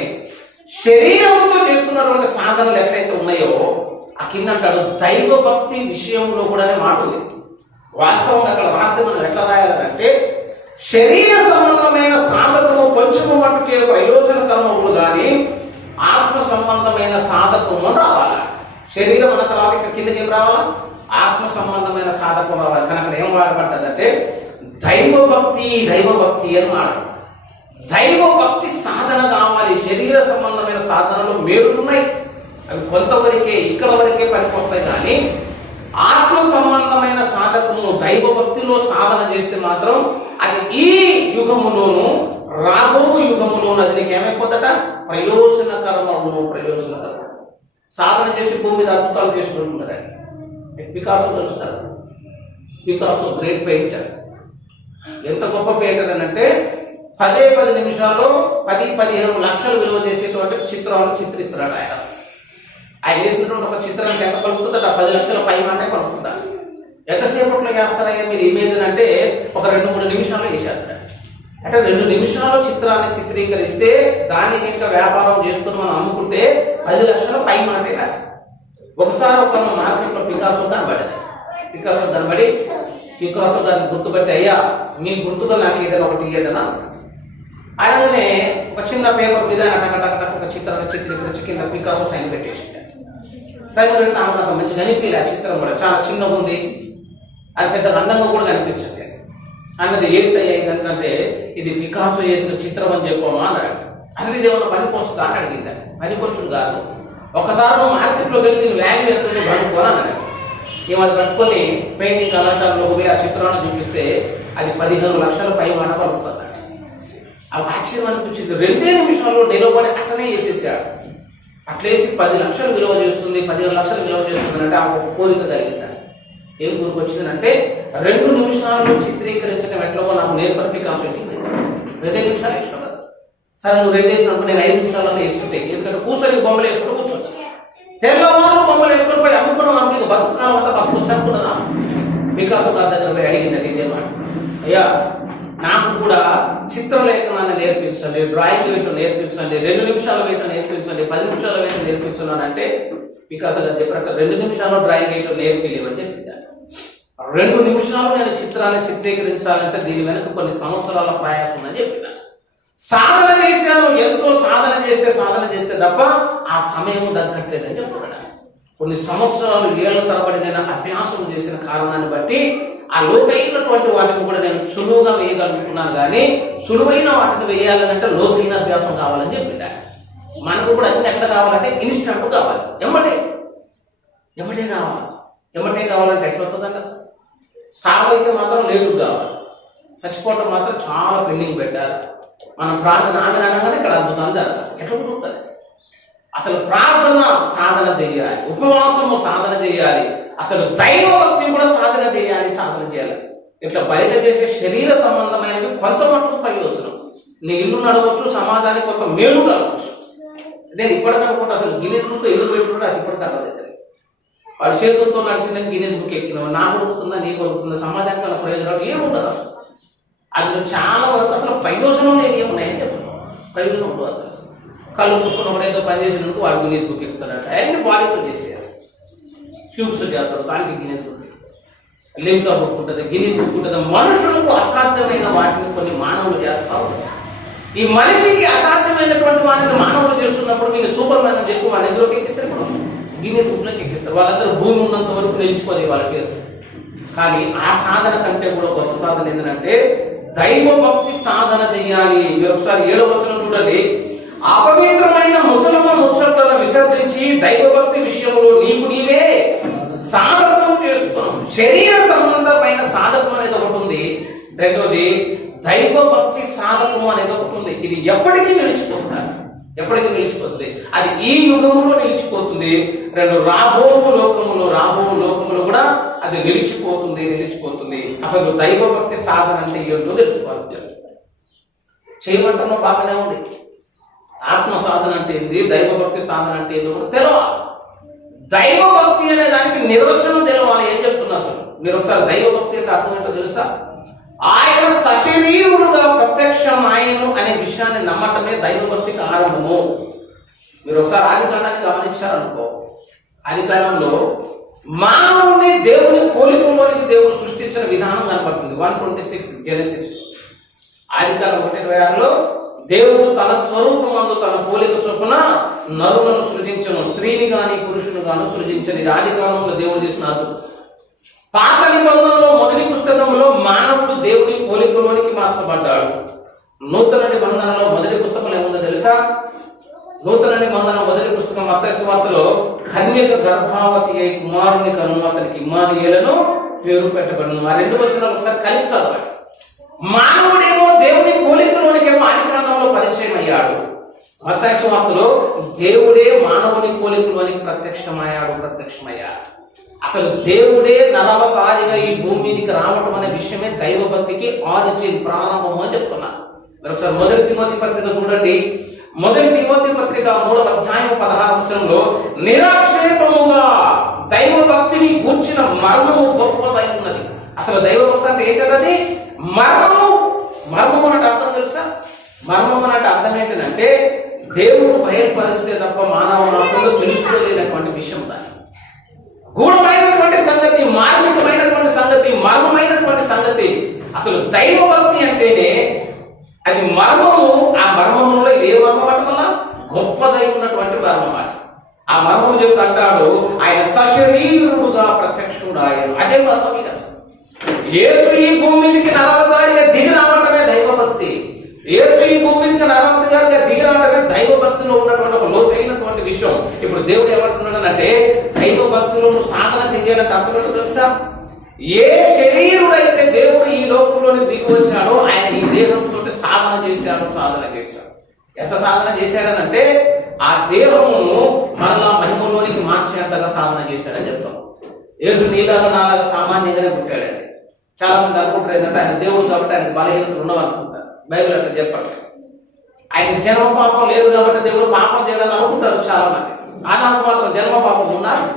శరీరంతో చేస్తున్నటువంటి సాధనలు ఎట్లయితే ఉన్నాయో ఆ కింద అంటాడు దైవ భక్తి విషయంలో కూడా మాట ఉంది. వాస్తవంగా అక్కడ రాస్తే మనం ఎట్లా రాయాలంటే శరీర సంబంధమైన సాధకము కొంచెము మట్టుకే ప్రయోజనకరములు కానీ ఆత్మ సంబంధమైన సాధకము రావాలా. శరీరం అన్న తర్వాత ఇక్కడ కిందకి ఏం రావాలా? ఆత్మ సంబంధమైన సాధకం రావాలి. కానీ అక్కడ ఏం వాడబడ్డదంటే దైవ భక్తి అని మాట. దైవ భక్తి సాధన కావాలి. శరీర సంబంధమైన సాధనలు మేలున్నాయి, అవి కొంతవరకే ఇక్కడ వరకే పనికొస్తాయి. కానీ ఆత్మ సంబంధమైన సాధకము దైవ భక్తిలో సాధన చేస్తే మాత్రం అది ఈ యుగములోను రాబో యుగములోను అది నీకు ఏమైపోద్దట? ప్రయోజనకరమవును. సాధన చేసి భూమి మీద అద్భుతాలు చేసుకుంటున్నారండి. పికాసో తెలుస్తారు. Picasso great painter. ఎంత గొప్ప పెయింటర్ అని అంటే 10 నిమిషాల్లో 10-15 లక్షలు విలువ చేసేటువంటి చిత్రాలను చిత్రిస్తున్నాడు ఆయన. ఆయన వేసినటువంటి ఒక చిత్రం ఎంత పలుకుతుందట? 10 లక్షల పై మాటే పలుకుతుందా? ఎంతసేపట్లో చేస్తారయ్యా మీరు ఇమేజ్ అంటే ఒక 2-3 నిమిషాల్లో వేశారు. అంటే 2 నిమిషాలు చిత్రాన్ని చిత్రీకరిస్తే దానికి ఇంకా వ్యాపారం చేసుకుని మనం అమ్ముకుంటే 10 లక్షల పై మాటే. ఒకసారి ఒక మార్కెట్లో పికాసో కనబడి పికాసో దాన్ని గుర్తుపెట్టి, అయ్యా మీ గుర్తుగా నాకు ఏదైనా ఒకటి ఇయ్యడనా అనగానే ఒక చిన్న పేపర్ మీద ఒక చిత్రాన్ని చిత్రీకరించి కింద పికాసో సైన్ పెట్టేసి సైన్ పెడితే అంత మంచిగా కనిపించలే. ఆ చిత్రం కూడా చాలా చిన్నగా ఉంది, అది పెద్ద అందంగా కూడా కనిపించట్లేదు. అన్నది ఏంటయ్యా ఇదంటే ఇది పికాసో చేసిన చిత్రం అని చెప్పమా అన్నాడు. అసలు ఇది ఏమన్నా పనికొస్తుందా అని అడిగింది. పనికొచ్చుడు కాదు, ఒకసారి నువ్వు మార్కెట్లోకి వెళ్ళి దీన్ని వాల్యూ ఎత్తుకుంటూ పనుకోని అన్నాడు. ఏమది పట్టుకొని పెయింటింగ్ కళాశాలలో పోయి ఆ చిత్రాన్ని చూపిస్తే అది 15 లక్షల పై మాట పలుకుతుంది. అవి ఆశ్చర్యం అనిపించింది. 2 నిమిషాల్లో నిలబడి అట్లనే వేసేసాడు. అట్లేసి 10 లక్షలు విలువ చేస్తుంది, 15 లక్షలు విలువ చేస్తుంది అంటే ఆ ఒక కోరిక కలిగింది. ఏం కోరిక వచ్చిందంటే 2 నిమిషాల్లో చిత్రీకరించడం ఎట్లా నాకు నేర్పడి పికాసో 2 నిమిషాలు ఇష్టం కదా. సరే నువ్వు 2 వేసినప్పుడు నేను 5 నిమిషాల్లో వేసుకుంటే, ఎందుకంటే కూర్చొని బొమ్మలు వేసుకుంటూ కూర్చోవచ్చు. తెల్లవారు బొమ్మలు వేసుకుని పోయి అమ్ముకున్నాం అనుకో బతుకున్నాం అంతా బతుకొచ్చు అనుకున్నదా? పికాసో గారి దగ్గర పోయి అడిగిందంటే ఇదేమాట, అయ్యా నాకు కూడా చిత్రలేఖనాన్ని నేర్పించండి, డ్రాయింగ్ వేయటం నేర్పించండి, 2 నిమిషాలు వేయటం నేర్పించండి, 10 నిమిషాలు వేయటం నేర్పించండి అంటే పికాసో గారు చెప్పినట్టు 2 నిమిషాల్లో డ్రాయింగ్ వేయటం నేర్పిలేవని చెప్పింది. 2 నిమిషాలు నేను చిత్రాన్ని చిత్రీకరించాలంటే దీని వెనుక కొన్ని సంవత్సరాల ప్రయాసం ఉందని చెప్పినాను. సాధన చేశాను, ఎంతో సాధన చేస్తే తప్ప ఆ సమయం దక్కట్లేదని చెప్తున్నాడు. కొన్ని సంవత్సరాలు ఏళ్ల తరబడి నేను అభ్యాసం చేసిన కారణాన్ని బట్టి ఆ లోతైనటువంటి వాటిని కూడా నేను సులువుగా వేయగలుగుతున్నాను. కానీ సులువైన వాటిని వేయాలంటే లోతైన అభ్యాసం కావాలని చెప్పినాడు. మనకు కూడా అన్ని ఎట్లా కావాలంటే ఇన్స్టెంట్ కావాలి, ఎమ్మటే కావాలంటే ఎట్లా వస్తుందంటే సాగు అయితే మాత్రం లేటుగా కావాలి, చచ్చిపోవటం మాత్రం చాలా పెండింగ్ పెట్టాలి. మనం ప్రార్థన ఆమె అనగానే ఇక్కడ అద్భుతాలు జరగాలి. ఎట్లా కుదురుతుంది? అసలు ప్రార్థన సాధన చేయాలి, ఉపవాసము సాధన చేయాలి, అసలు దైవ భక్తి కూడా సాధన చేయాలి. ఇట్లా బయట చేసే శరీర సంబంధమైనవి కొంత మటుకు ప్రయోజనం. నీ ఇల్లు నడవచ్చు, సమాజానికి కొంత మేలు కలవచ్చు. నేను ఇప్పటికనుకుంటా అసలు గిన్నెస్ బుక్ ఎదురు పెట్టుకుంటే అది ఇప్పటికీ అర్థమవుతుంది. వాడి చేతులతో నడిచిన గిన్నెస్ బుక్ ఎక్కినావు, నాకు కొడుకుతుందా నీకు కొడుకుతుందా, సమాజానికి అలా ప్రయోజనాలు ఏముండదు అసలు. అందులో చాలా వరకు అసలు ప్రయోజనం లేని ఏమున్నాయని చెప్తున్నాను. ప్రయోజనం ఉండదు అసలు. కళ్ళు మూసుకుని ఒకడేదో పని చేసినందుకు వాడు గిన్నెస్ బుక్ ఎక్కుతాడట. అవన్నీ బాడీతో చేసేయాలి. ట్యూబ్స్ చేస్తాడు, దానికి గిన్నెస్ బుక్, లింకా బుక్ ఉంటుంది, గిన్నెస్ బుక్ ఉంటుంది. మనుషులకు అసాధ్యమైన వాటిని కొన్ని మానవులు చేస్తా ఉంటారు. ఈ మనిషికి అసాధ్యమైనటువంటి వాటిని మానవులు చేస్తున్నప్పుడు నేను సూపర్ మ్యాన్ అని చెప్పి వాళ్ళ ఎదురుకి ఎక్కిస్తారు. ఇప్పుడు గిన్నెస్ బుక్లోకి ఎక్కిస్తారు. వాళ్ళందరూ భూమి ఉన్నంత వరకు నిలిచిపోయి వాళ్ళ పేరు. కానీ ఆ సాధన కంటే కూడా గొప్ప సాధన ఏంటంటే దైవ భక్తి సాధన చేయాలి. మీరు ఒకసారి 7వ వచనం చూడండి. అపవిత్రమైన ముసలమ్మ ముచ్చట్లను విసర్జించి దైవభక్తి విషయంలో నీకు నీవే సాధకం చేసుకున్నాం. శరీర సంబంధమైన సాధకం అనేది ఒకటి ఉంది. రెండోది దైవ భక్తి సాధకం అనేది ఒకటి ఉంది. ఇది ఎప్పటికీ నిలిచిపోతుంది, ఎప్పటికీ నిలిచిపోతుంది. అది ఈ యుగంలో నిలిచిపోతుంది. రాబో లోకములో కూడా అది నిలిచిపోతుంది. అసలు దైవ భక్తి సాధన అంటే ఏంటో తెలుసుకోవాలి. చేయమంటున్నా బాగానే ఉంది. ఆత్మ సాధన అంటే ఏంది, దైవభక్తి సాధన అంటే ఏందో కూడా తెలవాలి. దైవభక్తి అనే దానికి నిర్వచనం తెలవాలి. ఏం చెప్తున్నా అసలు మీరు ఒకసారి దైవభక్తి అంటే అర్థం ఏంటో తెలుసా? ఆయన సశరీరుడుగా ప్రత్యక్షం ఆయను అనే విషయాన్ని నమ్మటమే దైవభక్తికి ఆరంభము. మీరు ఒకసారి ఆదికాండాన్ని గమనించారనుకో, ఆదికాండంలో మానవుని దేవుని పోలికలోనికి దేవుడు సృష్టించిన విధానం కనపడుతుంది. 126 జెనసిస్. ఆదికాండం 1:26లో దేవుడు తన స్వరూపమందు తన పోలిక చొప్పున నరులను సృజించను, స్త్రీని గాని పురుషుని గాను సృజించను. ఇది ఆదికాండంలో దేవుడు చేసిన అద్భుతం. పాత నిబంధనలో మొదటి పుస్తకంలో మానవుడు దేవుని పోలికలోనికి మార్చబడ్డాడు. నూతన నిబంధనలో మొదటి పుస్తకం ఏముందో తెలుసా? నూతన నిబంధన మొదటి పుస్తకం మత్తయి సువార్తలో కన్యక గర్భావతి అయి కుమారుని కను అతనికి ఇమ్మానుయేలును పేరు పెట్టబడును. ఆ 2 వచనాలు ఒకసారి కలిపి చదవండి. మానవుడేమో దేవుని పోలికలోనికేమో ఆదికాండంలో పరిచయం అయ్యాడు. మత్తయి సువార్తలో దేవుడే మానవుని పోలికలోనికి ప్రత్యక్షమయ్యాడు. అసలు దేవుడే నరవతారిగా ఈ భూమి మీదకి రావటం అనే విషయమే దైవభక్తికి ఆదిచేది ప్రారంభము అని చెప్తున్నా. మీరు ఒకసారి మొదటి తిమోతి పత్రిక చూడండి. మొదటి తిమోతి పత్రిక 3వ అధ్యాయం 16వ వచనంలో నిరాక్షేపముగా దైవభక్తిని గూర్చిన మర్మము గొప్పదై ఉన్నది. అసలు దైవభక్తి అంటే ఏంటది? మర్మము అంటే అర్థం తెలుసా? మర్మము అంటే అర్థం ఏంటంటే దేవుడు బయలుపరిస్తే తప్ప మానవ మాత్రంలో తెలుసుకోలేనటువంటి విషయం. దాన్ని గూఢమైనటువంటి సంగతి, మార్మికమైనటువంటి సంగతి, మర్మమైనటువంటి సంగతి. అసలు దైవభక్తి అంటేనే అది మర్మము. ఆ మర్మములో ఏ మర్మం అంటున్నా? గొప్పదై ఉన్నటువంటి మర్మం అని. ఆ మర్మము చెప్తా అంటాడు ఆయన సశరీరుడుగా ప్రత్యక్షుడు ఆయన. అదే మర్మం. ఇది అసలు యేసు ఈ భూమి మీదకి నరవతారిగా దిగి రావటమే దైవభక్తి. యేసు ఈ భూమి మీదకి నరవతారిగా దిగి రావటమే దైవభక్తిలో ఉన్నటువంటి ఒక లోతైనటువంటి విషయం. ఇప్పుడు దేవుడు ఏమంటున్నాడంటే దైవభక్తులను సాధన చేయాలంటే అర్థం తెలుసా? ఏ శరీరుడైతే దేవుడు ఈ లోకంలోని దిగి వచ్చాడో ఆయన ఈ దేహంతో సాధన చేశాడు. ఎంత సాధన చేశాడనంటే ఆ దేహమును మరలా మహిమలోనికి మార్చేంతగా సాధన చేశాడని చెప్తాం. యేసు నీలాగా నాలాగా సామాన్యంగానే పుట్టాడండి. చాలా మంది అనుకుంటారు ఏంటంటే ఆయన దేవుడు కాబట్టి ఆయన బలహీనతలు ఉండవనుకుంటారు. బైబిల్ అట్లా చెప్పట్లేదు. ఆయన జన్మ పాపం లేదు కాబట్టి దేవుడు పాపం చేయాలని అనుకుంటారు చాలా మంది. ఆదాము మాత్రం జన్మ పాపం ఉన్నారు.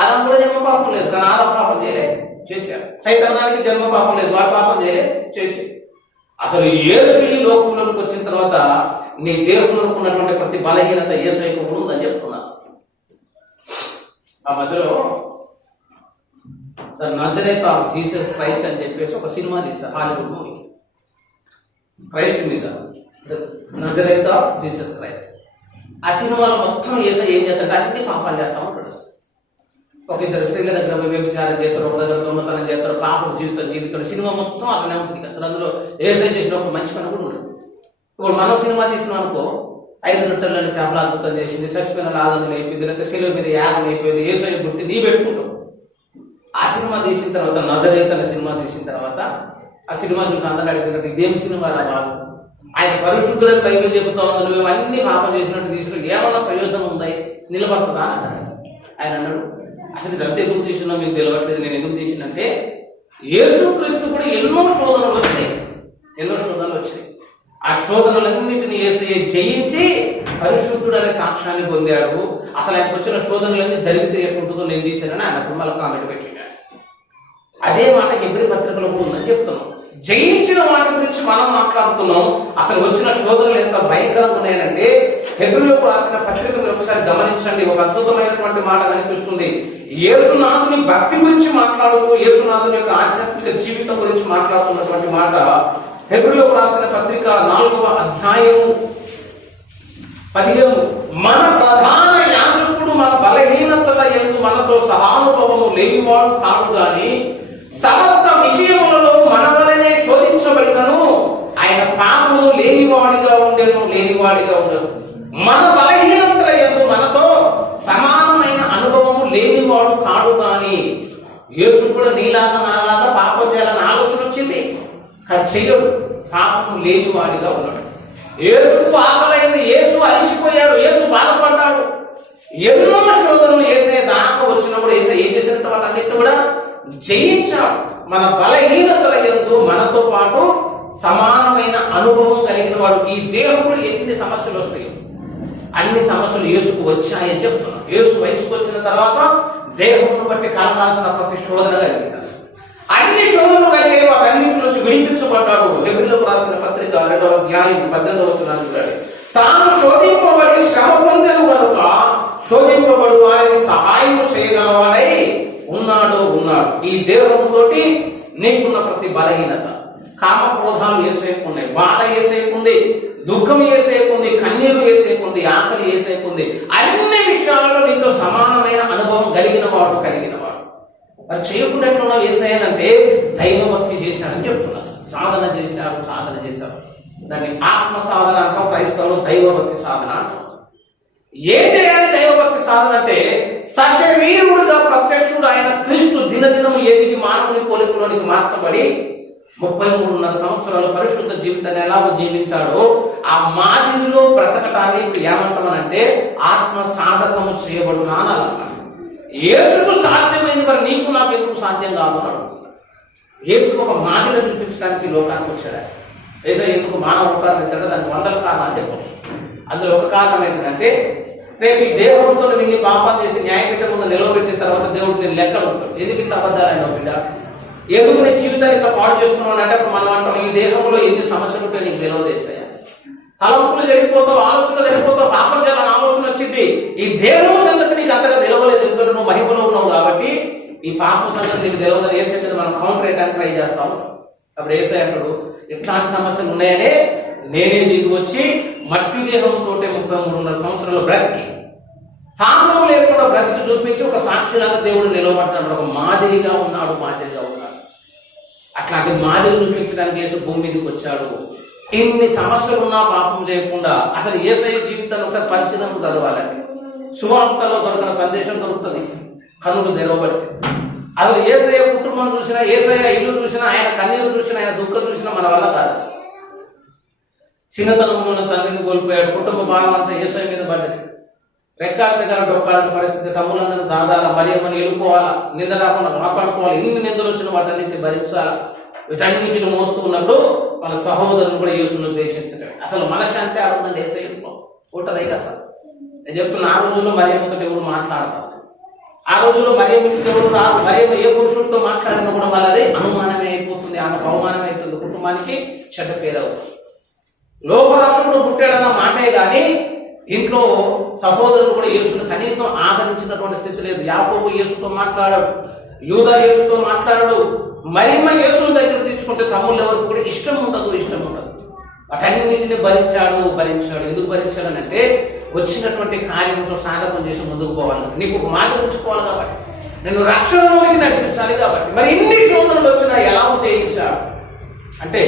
ఆదాము కూడా జన్మ పాపం లేదు, కానీ ఆదాము పాపం చేయలేదు, చేశారు. సైతానానికి జన్మ పాపం లేదు, వాడు పాపం చేయలేదు, చేశారు. అసలు యేసు ఈ లోకంలోకి వచ్చిన తర్వాత నీ దేహంలో ఉన్నటువంటి ప్రతి బలహీనత యేసు యొక్క ఉందని చెప్తున్నా. ఆ మధ్యలో the Nazareth of Jesus Christ అని చెప్పేసి ఒక సినిమా తీశారు, హాలీవుడ్ మూవీ. క్రైస్ట్ మీద the Nazareth of Jesus Christ. ఆ సినిమాలో మొత్తం యేసయ్య ఏం చేస్తాడు? అన్ని పాపాలు చేస్తా ఉంటాడు. ఒక 2 స్త్రీల దగ్గర వ్యభిచారం చేస్తారు, ఒక దగ్గర దొంగతనం చేస్తారు, పాపం జీవితం సినిమా మొత్తం అట్లనే ఉంటుంది. అసలు అందులో యేసయ్య చేసిన ఒక మంచి పని కూడా ఉండదు. ఇప్పుడు మనం సినిమా తీసినాం అనుకో, 5 రొట్టెలను చేపల అద్భుతం చేసింది, చచ్చిపోయిన లాజరును అయిపోయింది, లేకపోతే శిలువ మీద యాగం అయిపోయింది, యేసయ్య పుట్టి నీ పెట్టుకుంటాం. ఆ సినిమా తీసిన తర్వాత, నజరేత్ అనే సినిమా తీసిన తర్వాత ఆ సినిమా చూసి అందరూ అడిగినట్టు ఇదేం సినిమా రా బాబు, ఆయన పరిశుద్ధులను బైబిల్ చెబుతా ఉంది, నువ్వు అన్ని పాపం చేసినట్టు తీసుకుని ఏమన్నా ప్రయోజనం ఉందా, నిలబడుతుందా అన్నాడు. ఆయన అన్నాడు, అసలు ఇదంతా ఎందుకు తీసినా మీకు తెలియట్లేదు. నేను ఎందుకు తీసినంటే యేసుక్రీస్తు కూడా ఎన్నో శోధనలు వచ్చినాయి. ఆ శోధనలన్నింటినీ యేసయ్య జయించి పరిశుద్ధుడు అనే సాక్ష్యాన్ని పొందాడు. అసలు ఆయనకు వచ్చిన శోధనలన్నీ జరిగితే ఎట్లుంటుందో నేను తీసానని ఆయన కుమ్మల కామెంట్ పెట్టినాడు. అదే మాట హెబ్రీ పత్రికలో కూడా ఉందని చెప్తున్నాం. జయించిన మాట గురించి మనం మాట్లాడుతున్నాం. అసలు వచ్చిన శోధనలు ఎంత భయంకరంగా ఉన్నాయంటే హెబ్రీలకు రాసిన పత్రిక మీరు ఒకసారి గమనించండి. ఒక అద్భుతమైనటువంటి మాట కనిపిస్తుంది. యేసునాథుని భక్తి గురించి మాట్లాడుతూ యేసునాథుని యొక్క ఆధ్యాత్మిక జీవితం గురించి మాట్లాడుతున్నటువంటి మాట హెబ్రీలకు రాసిన పత్రిక 4వ అధ్యాయము 15. మన ప్రధాన యాజకుడు మన బలహీనతల యందు మనతో సహానుభవము లేనివాడు కాదు గాని సమస్త విషయములలో మన వలనే శోధించబడినను ఆయన పాపము లేనివాడిగా ఉండెను. మన బలహీనతల యందు మనతో సమానమైన అనుభవము లేనివాడు కాడు గాని. యేసు కూడా నీలాగా నాలాగా పాపం చేయాలని ఆలోచన వచ్చింది, కానీ చెయ్యడు. పాపము లేనివాడిగా ఉన్నాడు. యేసుకు ఆకలైంది, యేసు అలసిపోయాడు, యేసు బాధపడ్డాడు. ఎన్నో శోధనలు యేసయ్య దాకా వచ్చినప్పుడు యేసయ్య ఏం చేసినట్టు వాళ్ళన్నిటిని కూడా జయించాడు. మన బలహీనతల యందు మనతో పాటు సమానమైన అనుభవం కలిగిన వాడు. ఈ దేవుడు ఎన్ని సమస్యలు వస్తాయి, అన్ని సమస్యలు యేసుకు వచ్చాయని చెప్తున్నాడు. యేసు వయసుకు వచ్చిన తర్వాత దేహమును బట్టి కలగాల్సిన ప్రతి శోధన కలిగింది. అన్ని శోధనలు కలిగే వాటన్నింటి నుంచి విడిపించబడ్డాడు. హెబ్రీలకు రాసిన పత్రిక 2వ అధ్యాయం 18వ వచనాన్ని చూడండి. తాను శోధింపబడి శ్రమ పొందెను కనుక శోధింపబడు వారిని సహాయం చేయగలవాడై ఉన్నాడు. ఈ దేహంతో నీకున్న ప్రతి బలహీనత, కామక్రోధాలు యేసయ్యకున్నాయి, బాధ యేసయ్యకుంది, దుఃఖం యేసయ్యకుంది, కన్నీరు యేసయ్యకుంది, ఆకలి యేసయ్యకుంది. అన్ని విషయాలలో నీతో సమానమైన అనుభవం కలిగిన వాడు. మరి చేయకుండా ఎట్లున్నావు యేసయ్యనంటే దైవభక్తి చేశాడని చెప్తున్నా. సాధన చేశారు. దాన్ని ఆత్మ సాధన అంటాం, క్రైస్తవులు దైవభక్తి సాధన అంటాం. ఏం చేయాలి దైవభక్తి సాధన అంటే? సశరీరుడుగా ప్రత్యక్షుడు ఆయన క్రీస్తు దినదినము ఎదిగి మానవుని పోలికలోనికి మార్చబడి 33.5 సంవత్సరాల పరిశుద్ధ జీవితాన్ని ఎలాగో జీవించాడో ఆ మాదిరిలో బ్రతకటాన్ని ఇప్పుడు ఏమంటామనంటే ఆత్మ సాధకము చేయబడునా అని అన్నమాట. యేసుకు సాధ్యమైంది, మరి నీకు నాకు ఎందుకు సాధ్యం కాదు అని అడుగుతున్నాడు. యేసుకు ఒక మాదిరి చూపించడానికి లోకానికి వచ్చాడు. యేసయ్య ఎందుకు మానవ అవతారం ఎత్తాడో దానికి 100 కారణాలు చెప్పవచ్చు. అందులో ఒక కారణం ఏంటంటే రేపు ఈ దేవుడితో నిన్ను పాపం చేసి న్యాయపీఠం ముందు నిలవబెట్టిన తర్వాత దేవుడు నేను లెక్కలు ఉంటాడు. ఎందుకు ఇట్లా అబద్ధాలైన బిడ్డ, ఎందుకు నీ జీవితాన్ని ఇట్లా పాడు చేసుకున్నావు అంటే అప్పుడు మనం అంటాం ఈ దేహంలో ఎన్ని సమస్యలు ఉంటాయి నీకు తెలియజేస్తాయి. తలంపులు జరిగిపోతావు, ఆలోచనలు జరిగిపోతావు, పాపం చేయాలని ఆలోచన వచ్చింది. ఈ దేహం సంగతి నీకు అంతగా తెలవలేదు, ఎందుకంటే నువ్వు మహిమలో ఉన్నావు కాబట్టి. ఈ పాపం సంగతి నీకు తెలియదని యేసయ్య మీద మనం కౌంటర్ వేయడానికి ట్రై చేస్తాం. అప్పుడు యేసయ్య అంటాడు ఇట్లాంటి సమస్యలు ఉన్నాయనే నేనే నీకు వచ్చి మట్టి దేహంతో 33.5 సంవత్సరాలు బ్రతికి పాపం లేకుండా బ్రతికి చూపించి ఒక సాక్షిలాగా దేవుడు నిలవబడ్డాడు. ఒక మాదిరిగా ఉన్నాడు. అట్లాంటి మాదిరి చూపించడానికి యేసు భూమి మీదకి వచ్చాడు. ఇన్ని సమస్యలు ఉన్నా పాపం చేయకుండా అసలు యేసయ్య జీవితాన్ని ఒకసారి పరిశీలన చదవాలండి. సువార్తలో దొరికిన సందేశం దొరుకుతుంది కన్నులు తెరవబడితే. అసలు యేసయ్య కుటుంబం చూసినా, యేసయ్య ఇల్లు చూసినా, ఆయన కన్నీరు చూసినా, ఆయన దుఃఖం చూసినా మన వల్ల కాదు. చిన్నతనంలో తండ్రిని కోల్పోయాడు. కుటుంబ భారం అంతా యేసయ్య మీద పడ్డది. రెక్కాల దగ్గర డొక్కాలని పరిస్థితి, తమ్ములందరూ సాధారణ మరియమ్మని ఎలుకోవాలా, నింద రాకుండా కాపాడుకోవాలి. ఇన్ని నిందలు వచ్చిన వాటన్నింటిని భరించాలా. వీటన్నింటిని మోస్తూ ఉన్నప్పుడు మన సహోదరులు కూడా యేసును ద్వేషించడం. అసలు మనశాంతి ఆడుందని యేసయ్యలో ఉంటది అసలు. నేను చెప్తున్నా, ఆ రోజుల్లో మరియమ్మతో ఎవరు మాట్లాడరు. అసలు ఆ రోజుల్లో మరియమ్మకి ఎవరు రారు. మరియమ్మ ఏ పురుషుడితో మాట్లాడినా కూడా వాళ్ళది అనుమానమే అయిపోతుంది, ఆమెకు అవమానం అవుతుంది, కుటుంబానికి చెడ్డ పేరు అవుతుంది. లోకరాష్ట్రంలో పుట్టాడన్న మాటే కానీ ఇంట్లో సహోదరులు కూడా యేసును కనీసం ఆదరించినటువంటి స్థితి లేదు. యాకోబు యేసుతో మాట్లాడాడు, యూదా యేసుతో మాట్లాడాడు. మరియమ్మ యేసుని దగ్గర తెచ్చుకుంటే తమ్ముళ్ళు ఎవరికి కూడా ఇష్టం ఉండదు. వాటన్నిటిని భరించాడు. ఎందుకు భరించాడనంటే వచ్చినటువంటి కార్యంతో సాధకం చేసి ముందుకు పోవాలి. నీకు ఒక మాట ఉంచుకోవాలి కాబట్టి, నేను రక్షణలోనికి నడిపించాలి కాబట్టి. మరి ఇన్ని శోధనలు వచ్చినా ఎలా జయించాడు అంటే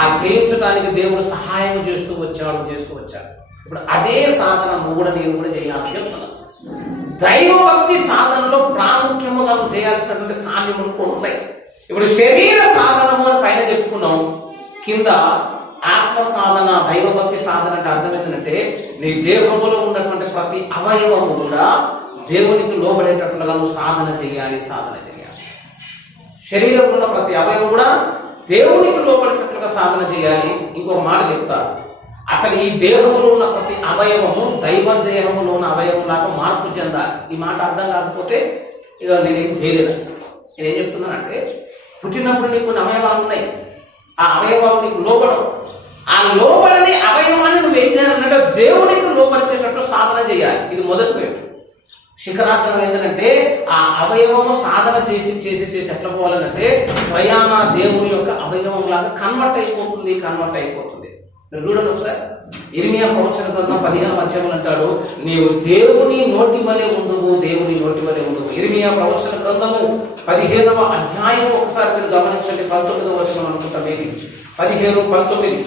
ఆ జయించడానికి దేవుడు సహాయం చేస్తూ వచ్చాడు. ఇప్పుడు అదే సాధన నేను కూడా చేయాలని చెప్తున్నాను. దైవభక్తి సాధనలో ప్రాముఖ్యముగా చేయాల్సినటువంటి కార్యములు కూడా ఉంటాయి. ఇప్పుడు శరీర సాధనము అని పైన చెప్పుకున్నాం, కింద ఆత్మ సాధన, దైవభక్తి సాధన అంటే అర్థం ఏంటంటే నీ దేహంలో ఉన్నటువంటి ప్రతి అవయవము కూడా దేవునికి లోబడేటట్లుగా నువ్వు సాధన చేయాలి. శరీరంలో ఉన్న ప్రతి అవయవం కూడా దేవునికి లోబడేటట్లుగా సాధన చేయాలి. ఇంకొక మాట చెప్తా, అసలు ఈ దేహంలో ఉన్న ప్రతి అవయవము దైవ దేహంలో ఉన్న అవయవం లాగా మార్పు చెందాలి. ఈ మాట అర్థం కాకపోతే ఇక నేనేం చేయలేదు. అసలు నేనేం చెప్తున్నానంటే, పుట్టినప్పుడు నీకు కొన్ని అవయవాలు ఉన్నాయి, ఆ అవయవాలు నీకు లోబడవు. ఆ లోబడని అవయవాన్ని నువ్వు ఏం చేయాలంటే దేవునికి లోపరిచేటట్టు సాధన చేయాలి. ఇది మొదటి పెట్టు. శిఖరాగ్రం ఏంటంటే ఆ అవయవము సాధన చేసి చేసి చేసి ఎట్లా పోవాలంటే స్వయాన దేవుని యొక్క అవయవం లాగా కన్వర్ట్ అయిపోతుంది. మీరు చూడండి ఒకసారి, ఇర్మియా ప్రవచన గ్రంథం 15వ అధ్యాయం అంటాడు, నీవు దేవుని నోటి వలె ఉండవు, దేవుని నోటి వలె ఉండవు. ఇర్మియా ప్రవచన గ్రంథము 15వ అధ్యాయం ఒకసారి మీరు గమనించండి, 19వ వచనం అనుకుంటా, మేబీ 15-19.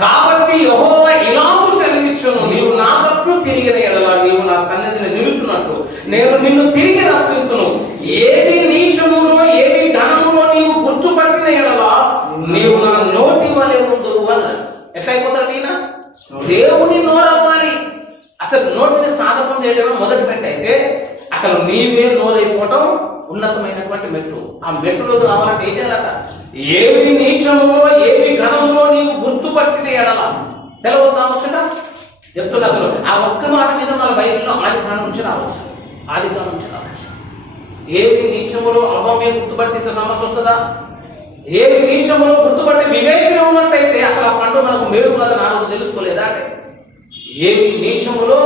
కాబట్టి యెహోవా ఇలాగు సెలవిచ్చును, నీవు నా తట్టు తిరిగిన ఎడల నీవు నా సన్నిధిని నిలుచున్నట్టు నేను నిన్ను తిరిగి రప్పింతును. ఏది నీచములో ఏది ఘనములో నీవు గుర్తుపట్టిన ఎడల నీవు నా నోటి వలె ఉండవు అన్నాడు. ఎట్లా అయిపోతాడు ఈయన? దేవుని నోరవ్వాలి. అసలు నోటిని సాధకం చేయడం మొదటి పెట్టయితే అసలు నీవే నోరైపోవటం ఉన్నతమైనటువంటి మెట్టు. ఆ మెట్టులోకి రావాలంటే ఏం చేయాలట? ఏది నీచములో ఏది ఘనములో నీవు గుర్తుపట్టిన ఎడల తెలవద్దా వచ్చట చెప్తున్నా. అసలు ఆ ఒక్క మాట మీద మన బైబిల్లో ఆది కాలం నుంచి రావచ్చు. ఏది నీచములో అవ్వమే గుర్తుపట్టి ఇంత సమస్య వస్తుందా? ఏది నీచములో గుర్తుపట్టి వివేచన ఉన్నట్టయితే అసలు ఆ పండు మనకు మేలు కదా నాకు తెలుసుకోలేదా అంటే, ఏవి నీచములో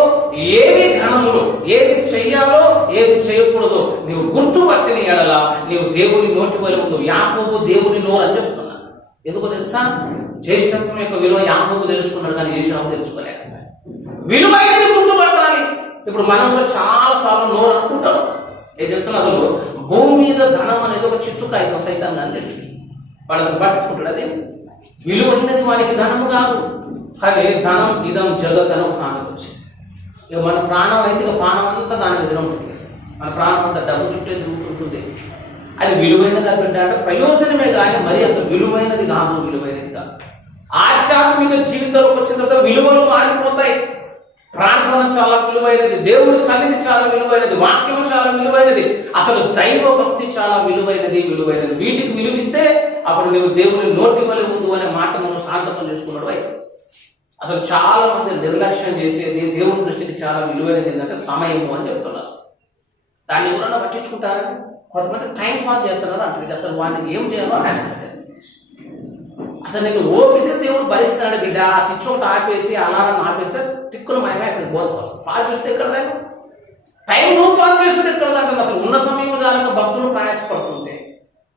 ఏవి ఘనములో ఏది చెయ్యాలో ఏది చేయకూడదో నీవు గుర్తుపట్టిన ఎడల నీవు దేవుని నోటి వలె ఉండు. యాకోబు దేవుని నోరు అని చెప్తున్నా. ఎందుకో తెలుసా? జ్యేష్ఠత్వం యొక్క విలువ యాకోబు తెలుసుకున్నాడు, కానీ ఏశావు తెలుసుకోలేక. విలువైనది గుర్తుపట్టాలి. ఇప్పుడు మనం కూడా చాలా సార్లు నోరు అనుకుంటాం. ఏం చెప్తున్నా? అసలు భూమి మీద ధనం అనేది ఒక చిట్టుకాయ సైతం అని చెప్పి వాడు అసలు పట్టించుకుంటాడు. అది విలువైనది వానికి ధనము కాదు, కానీ ధనం ఇదం జగత్ అని ఒక సామెత వచ్చింది. ఇక మన ప్రాణం అయితే ఇక ప్రాణం అంతా దాని మీద ఉంటుంది. మన ప్రాణం అంతా డబ్బు చుట్టే తిరుగుతుంటుంది. అది విలువైనది అంటే ప్రయోజనమే కానీ మరి అంత విలువైనది కాదు. ఆధ్యాత్మిక జీవితంలోకి వచ్చిన తర్వాత విలువలు మారిపోతాయి. ప్రార్థన చాలా విలువైనది, దేవుడి సన్నిధి చాలా విలువైనది, వాక్యం చాలా విలువైనది, అసలు దైవ భక్తి చాలా విలువైనది. వీటికి విలువిస్తే అప్పుడు నువ్వు దేవుని నోటి వలె ఉండు అనే మాట మనం సార్థకం చేసుకున్నాడు. అయితే అసలు చాలా మంది నిర్లక్ష్యం చేసేది దేవుని దృష్టికి చాలా విలువైనది ఏంటంటే సమయము అని చెప్తున్నారు. దాన్ని ఎవరన్నా పట్టించుకుంటారని కొంతమంది టైం పాస్ చేస్తున్నారు అంటే అసలు వాడికి ఏం చేయాలో ఆయన అసలు నేను ఓపిక దేవుడు భరిస్తున్నాడు బిడ్డ. ఆ స్విచ్ ఒకటి ఆపేసి అలారం ఆపేస్తే టిక్కులు మాయమే అక్కడికి పోతాం. అసలు పాస్ చూస్తే ఎక్కడ దాకా టైం నువ్వు పాస్ చేస్తుంటే ఎక్కడ దాకా అసలు ఉన్న సమయం దాకా భక్తులు ప్రయాసపడుతుంటే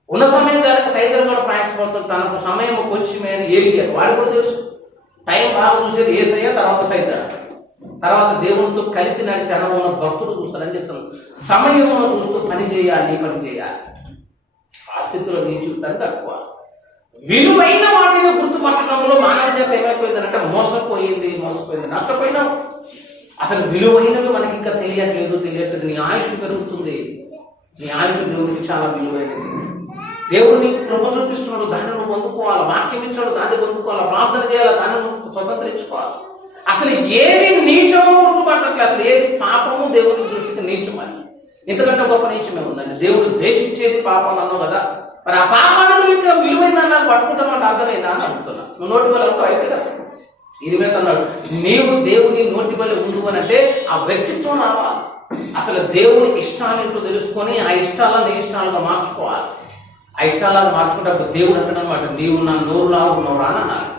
ఉన్న సమయం దాకా సైతం కూడా ప్రయాసపడుతుంది. తనకు సమయం కొంచెమే అని ఏరిగారు వాడు కూడా తెలుసు. టైం బాగా చూసేది ఏసయ్య, తర్వాత సైతం, తర్వాత దేవునితో కలిసి నడిచి అనుభవం ఉన్న భక్తులు చూస్తారని చెప్తాను. సమయమును చూస్తూ పని చేయాలి. ఆ స్థితిలో నీ జీవితాన్ని తక్కువ. విలువైన వాటిని గుర్తుపట్టడంలో మానవ చేత ఏమైపోయిందంటే మోసపోయింది, నష్టపోయినావు. అసలు విలువైనవి మనకి ఇంకా తెలియట్లేదు. నీ ఆయుష్ పెరుగుతుంది. నీ ఆయుష్ దేవుడికి చాలా విలువైనది. దేవుడు నీకు కృప చూపిస్తున్నాడు, దాన్ని నువ్వు పొందుకోవాలి. వాక్యం ఇచ్చాడు, దాన్ని పొందుకోవాలి. ప్రార్థన చేయాలి, దాన్ని నువ్వు స్వతంత్రించుకోవాలి. అసలు ఏది నీచమో గుర్తుపట్టట్లేదు. అసలు ఏది పాపము దేవుని దృష్టికి నీచమని. ఇంతకంటే గొప్ప నీచమే ఉందండి. దేవుడు ద్వేషించేది పాపం అన్నావు కదా, మరి ఆ పాపాన్ని నువ్వు ఇంకా విలువైందన్నా పట్టుకుంటామంటే అర్థమైందా అని అడుగుతున్నా. నువ్వు నోటి వల్ల ఉంటావు అయితే కదా. ఇరిమేత అన్నాడు, నీవు దేవుని నోటి వల్ల ఉండు అని అంటే ఆ వ్యక్తిత్వం రావాలి. అసలు దేవుని ఇష్టాలు ఏంటో తెలుసుకొని ఆ ఇష్టాలను నీ ఇష్టాలుగా మార్చుకోవాలి. ఆ ఇష్టాలను మార్చుకుంటే దేవుడు అంటాడనమాట, నీవు నా నోరులాగా ఉన్నావు రానన్నాడు.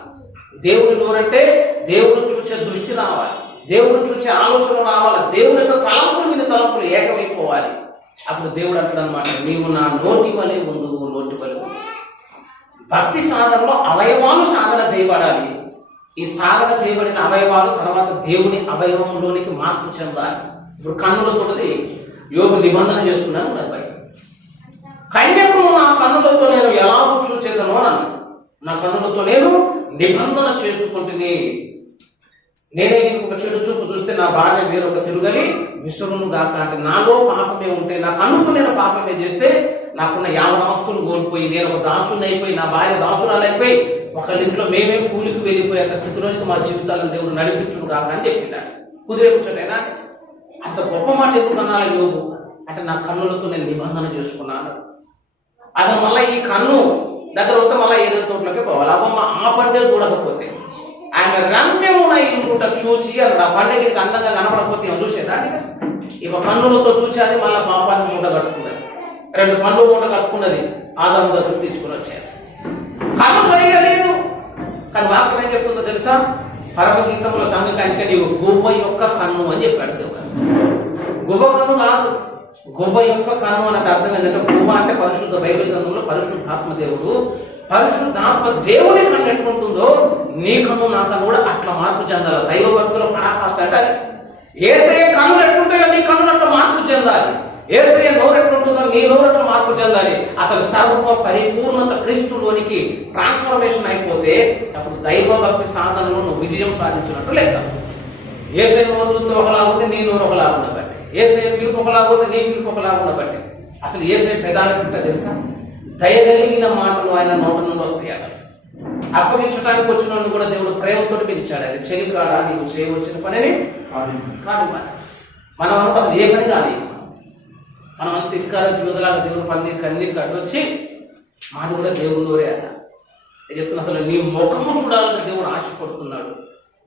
దేవుని నోరు అంటే దేవుడు చూసే దృష్టి రావాలి, దేవుడు చూసే ఆలోచన రావాలి, దేవుని యొక్క తలంపులు మీద తలంపులు ఏకమైపోవాలి. అప్పుడు దేవుడు అంటాడనమాట, నీవు నా నోటి వలె ఉండు. భక్తి సాధనలో అవయవాలు సాధన చేయబడాలి. ఈ సాధన చేయబడిన అవయవాలు తర్వాత దేవుని అవయవంలోనికి మార్పు చెందాలి. ఇప్పుడు కన్నులతోటి యోగు నిబంధన చేసుకున్నాను బయట. కన్యకును నా కన్నులతో నేను ఎలా చూచేదనో నన్ను నా కన్నులతో నేను నిబంధన చేసుకుంటుని. నేనే ఇంకొక చెడు చూపు చూస్తే నా భార్య వేరొక తిరుగలి విసురును గాక అంటే నాలో పాపమే ఉంటే, నాకు అనుకు నేను పాపమే చేస్తే నాకున్న యావనాస్తులు కోల్పోయి నేను ఒక దాసుని అయిపోయి నా భార్య దాసురాలైపోయి ఒకళ్ళింట్లో మేమే కూలికి వెళ్ళిపోయే స్థితిలోనికి మా జీవితాలను దేవుడు నడిపించును కాక అని చెప్పినాడు. కుదిరే కూర్చోటైనా అంత గొప్ప మాట ఎందుకు అనాలి యోగు అంటే నా కన్నులతో నేను నిబంధన చేసుకున్నాను. అసలు మళ్ళీ ఈ కన్ను దగ్గర వస్తే మళ్ళీ ఏదో తోటలోకి పోవాలి. అవ్వమ్మ ఆ పండుగ చూడకపోతే ఆయన రమ్యమున ఇంకుట చూచి అన్నాడు. ఆ పండుగకి అందంగా కనపడకపోతే ఏమో చూసేదాన్ని ఇక కన్నులతో చూసి అది మళ్ళీ పాపాన్ని మూట కట్టుకున్నది. 2 పండ్లు మూట కట్టుకున్నది. ఆదాము దగ్గర తీసుకుని వచ్చేసి కన్ను సరిగా లేదు. కానీ వాక్యం ఏం చెప్తుందో తెలుసా? పరమగీతంలో సంఘకానికి నీవు గువ్వ యొక్క కన్ను అని చెప్పాడు దేవుడు. గువ్వ కన్ను కాదు, గువ్వ యొక్క కన్ను అన్నట్టు అర్థం ఏంటంటే గువ్వ అంటే పరిశుద్ధ బైబిల్ గ్రంథంలో పరిశుద్ధాత్మ దేవుడు. పరిశుద్ధాత్మ దేవుని కన్ను ఎట్లుంటుందో నీ కన్ను నా కన్ను కూడా అట్లా మార్పు చెందాలి. దైవ భక్తుల పరాకాష్ట అంటే అది. యేసయ్య కన్నులు ఎట్లుంటాయో నీ కన్ను అట్లా మార్పు చెందాలి. యేసయ్య నోరు ఎట్లుంటుందో నీ నోరు అట్లా మార్పు చెందాలి. అసలు సర్వ పరిపూర్ణత క్రీస్తులోనికి ట్రాన్స్ఫర్మేషన్ అయిపోతే అప్పుడు దైవ భక్తి సాధనలో నువ్వు విజయం సాధించినట్టు లెక్క. యేసయ్య నోరు ఒకలాగుంది, నీ నోరు ఒకలాగున్న బట్టి. యేసయ్య పిలుపు ఒకలాగుంది, నీ పిలుపు ఒకలాగున్న బట్టి. అసలు యేసయ్య పెదాలకు ఉంటా తెలుసా? దయగలిగిన మాటలు ఆయన నోట నుండి వస్తాయి. అసలు అప్పగించడానికి వచ్చిన కూడా దేవుడు ప్రేమతో పిలిచాడు. ఆయన చెలికాడ నీవు చేయవచ్చిన పనిని కాదు. మనం అసలు ఏ పని కానీ మనం అంత తీసుకురావచ్చు యువతలాగా దేవుడు కన్నీరు కట్టు వచ్చి మాది కూడా దేవుడు నోరే అట. నేను చెప్తున్నా, అసలు నీ ముఖము చూడాలని దేవుడు ఆశపడుతున్నాడు,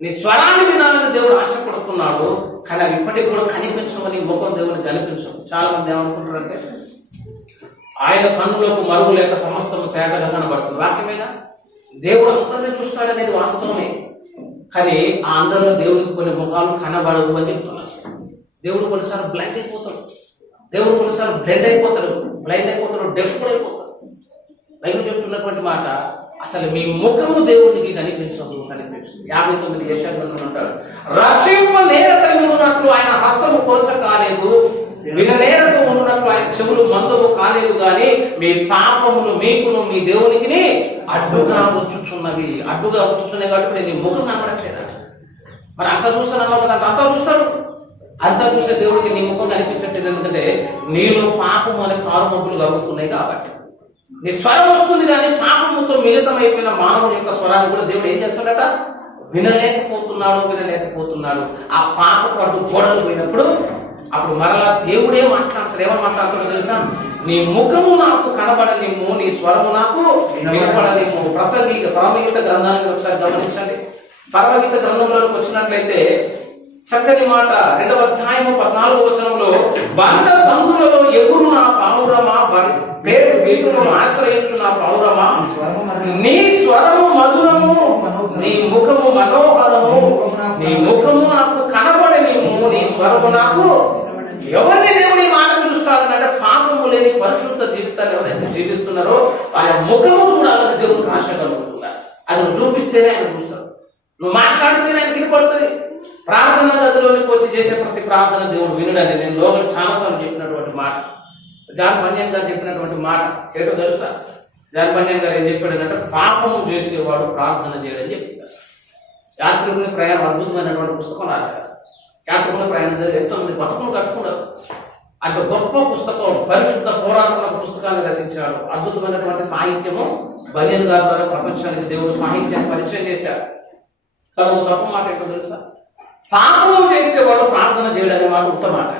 నీ స్వరాన్ని వినాలని దేవుడు ఆశపడుతున్నాడు. కానీ అవి ఇప్పటికి కూడా కనిపించవు, నీ ముఖం దేవుని కనిపించవు. చాలా మంది ఏమనుకుంటారంటే ఆయన కన్నులకు మరుగు లేక సమస్తము తేటగా కనబడుతుంది. వాక్యమేనా? దేవుడు అందరినీ చూస్తాడనేది వాస్తవమే. కానీ ఆ అందరిలో దేవుడికి కొన్ని ముఖాలు కనబడవు అని చెప్తున్నారు. దేవుడు కొన్నిసార్లు బ్లైండ్ అయిపోతాడు, దేవుడు కొన్నిసార్లు బ్లైండ్ అయిపోతాడు, డెఫ్ కూడా అయిపోతాడు. బైబిల్ చెప్తున్నటువంటి మాట, అసలు మీ ముఖము దేవునికి కనిపించదు. 59 యెషయాలో అంటాడు, రక్షింప నేరక ఉన్నట్లు ఆయన హస్తము కొరచ కాలేదు, విననేరక ఉన్నట్లు ఆయన చెవులు మందము కాలేదు. కానీ మీ పాపములు మీకును మీ దేవునికి అడ్డుగా వచ్చుచున్నవి. అడ్డుగా వచ్చుతున్నాయి కాబట్టి నీ ముఖం కనపడట్లేదా? మరి అంతా చూస్తానన్నావు కదా, అంతా చూస్తాడు. అంతా చూసే దేవుడికి నీ ముఖం కనిపించట్లేదు. ఎందుకంటే నీలో పాపము అనే కారుమబ్బులు కలుగుతున్నాయి కాబట్టి. నీ స్వరం వస్తుంది కానీ పాపముతో మిళితమైపోయిన మానవుని యొక్క స్వరాన్ని కూడా దేవుడు ఏం చేస్తాడట? వినలేకపోతున్నాడు. ఆ పాప పట్టు గోడలు పోయినప్పుడు అప్పుడు మరలా దేవుడే మాట్లాడతాడు. ఏమని మాట్లాడతాడో తెలుసా? నీ ముఖము నాకు కనబడనిమ్ము, నీ స్వరము నాకు వినపడనిమ్ము. పరమగీత గ్రంథాన్ని ఒకసారి గమనించండి. పరమగీత గ్రంథంలోకి వచ్చినట్లయితే చక్కని మాట 2వ అధ్యాయము 14వ వచనంలో, బండ సందులలో ఎగురు నా పావురమా, పేరు వీపులను ఆశ్రయించు నా పావురమా, నీ స్వరము మధురము, నీ ముఖము మనోహరము, నీ ముఖము నాకు కనబడనిమ్ము, నీ స్వరము నాకు. ఎవరిని దేవుడు ఈ మాట చూస్తాడనంటే పాపము లేని పరిశుద్ధ జీవితాన్ని ఎవరైతే జీవిస్తున్నారో వాళ్ళ ముఖము చూడాలని దేవుడికి ఆశ కలుగుతున్నారు. అది నువ్వు చూపిస్తేనే ఆయన చూస్తాడు, నువ్వు మాట్లాడితేనే ఆయన కినపడుతుంది. ప్రార్థన గదిలోనికి వచ్చి చేసే ప్రతి ప్రార్థన దేవుడు వినడని నేను లోపల చాలాసార్లు చెప్పినటువంటి మాట. జాన్ బన్యన్ గారు చెప్పినటువంటి మాట ఏటో తెలుసా? జాన్ బన్యన్ గారు ఏం చెప్పాడంటే, పాపము చేసేవాడు ప్రార్థన చేయడని చెప్పారు. యాత్రికుని ప్రయాణం అద్భుతమైనటువంటి పుస్తకం రాశారు. యాత్రికుని ప్రయాణం ఎంతో మంది బతుకును కట్టుకున్నారు. అంత గొప్ప పుస్తకం, పరిశుద్ధ పోరాటం పుస్తకాన్ని రచించాడు. అద్భుతమైనటువంటి సాహిత్యము బన్యన్ గారి ద్వారా ప్రపంచానికి దేవుడు సాహిత్యాన్ని పరిచయం చేశారు. కానీ తప్ప మాట ఏంటో తెలుసా? పాపము చేసేవాడు ప్రార్థన చేయడనే మాట ఉత్తమ మాట.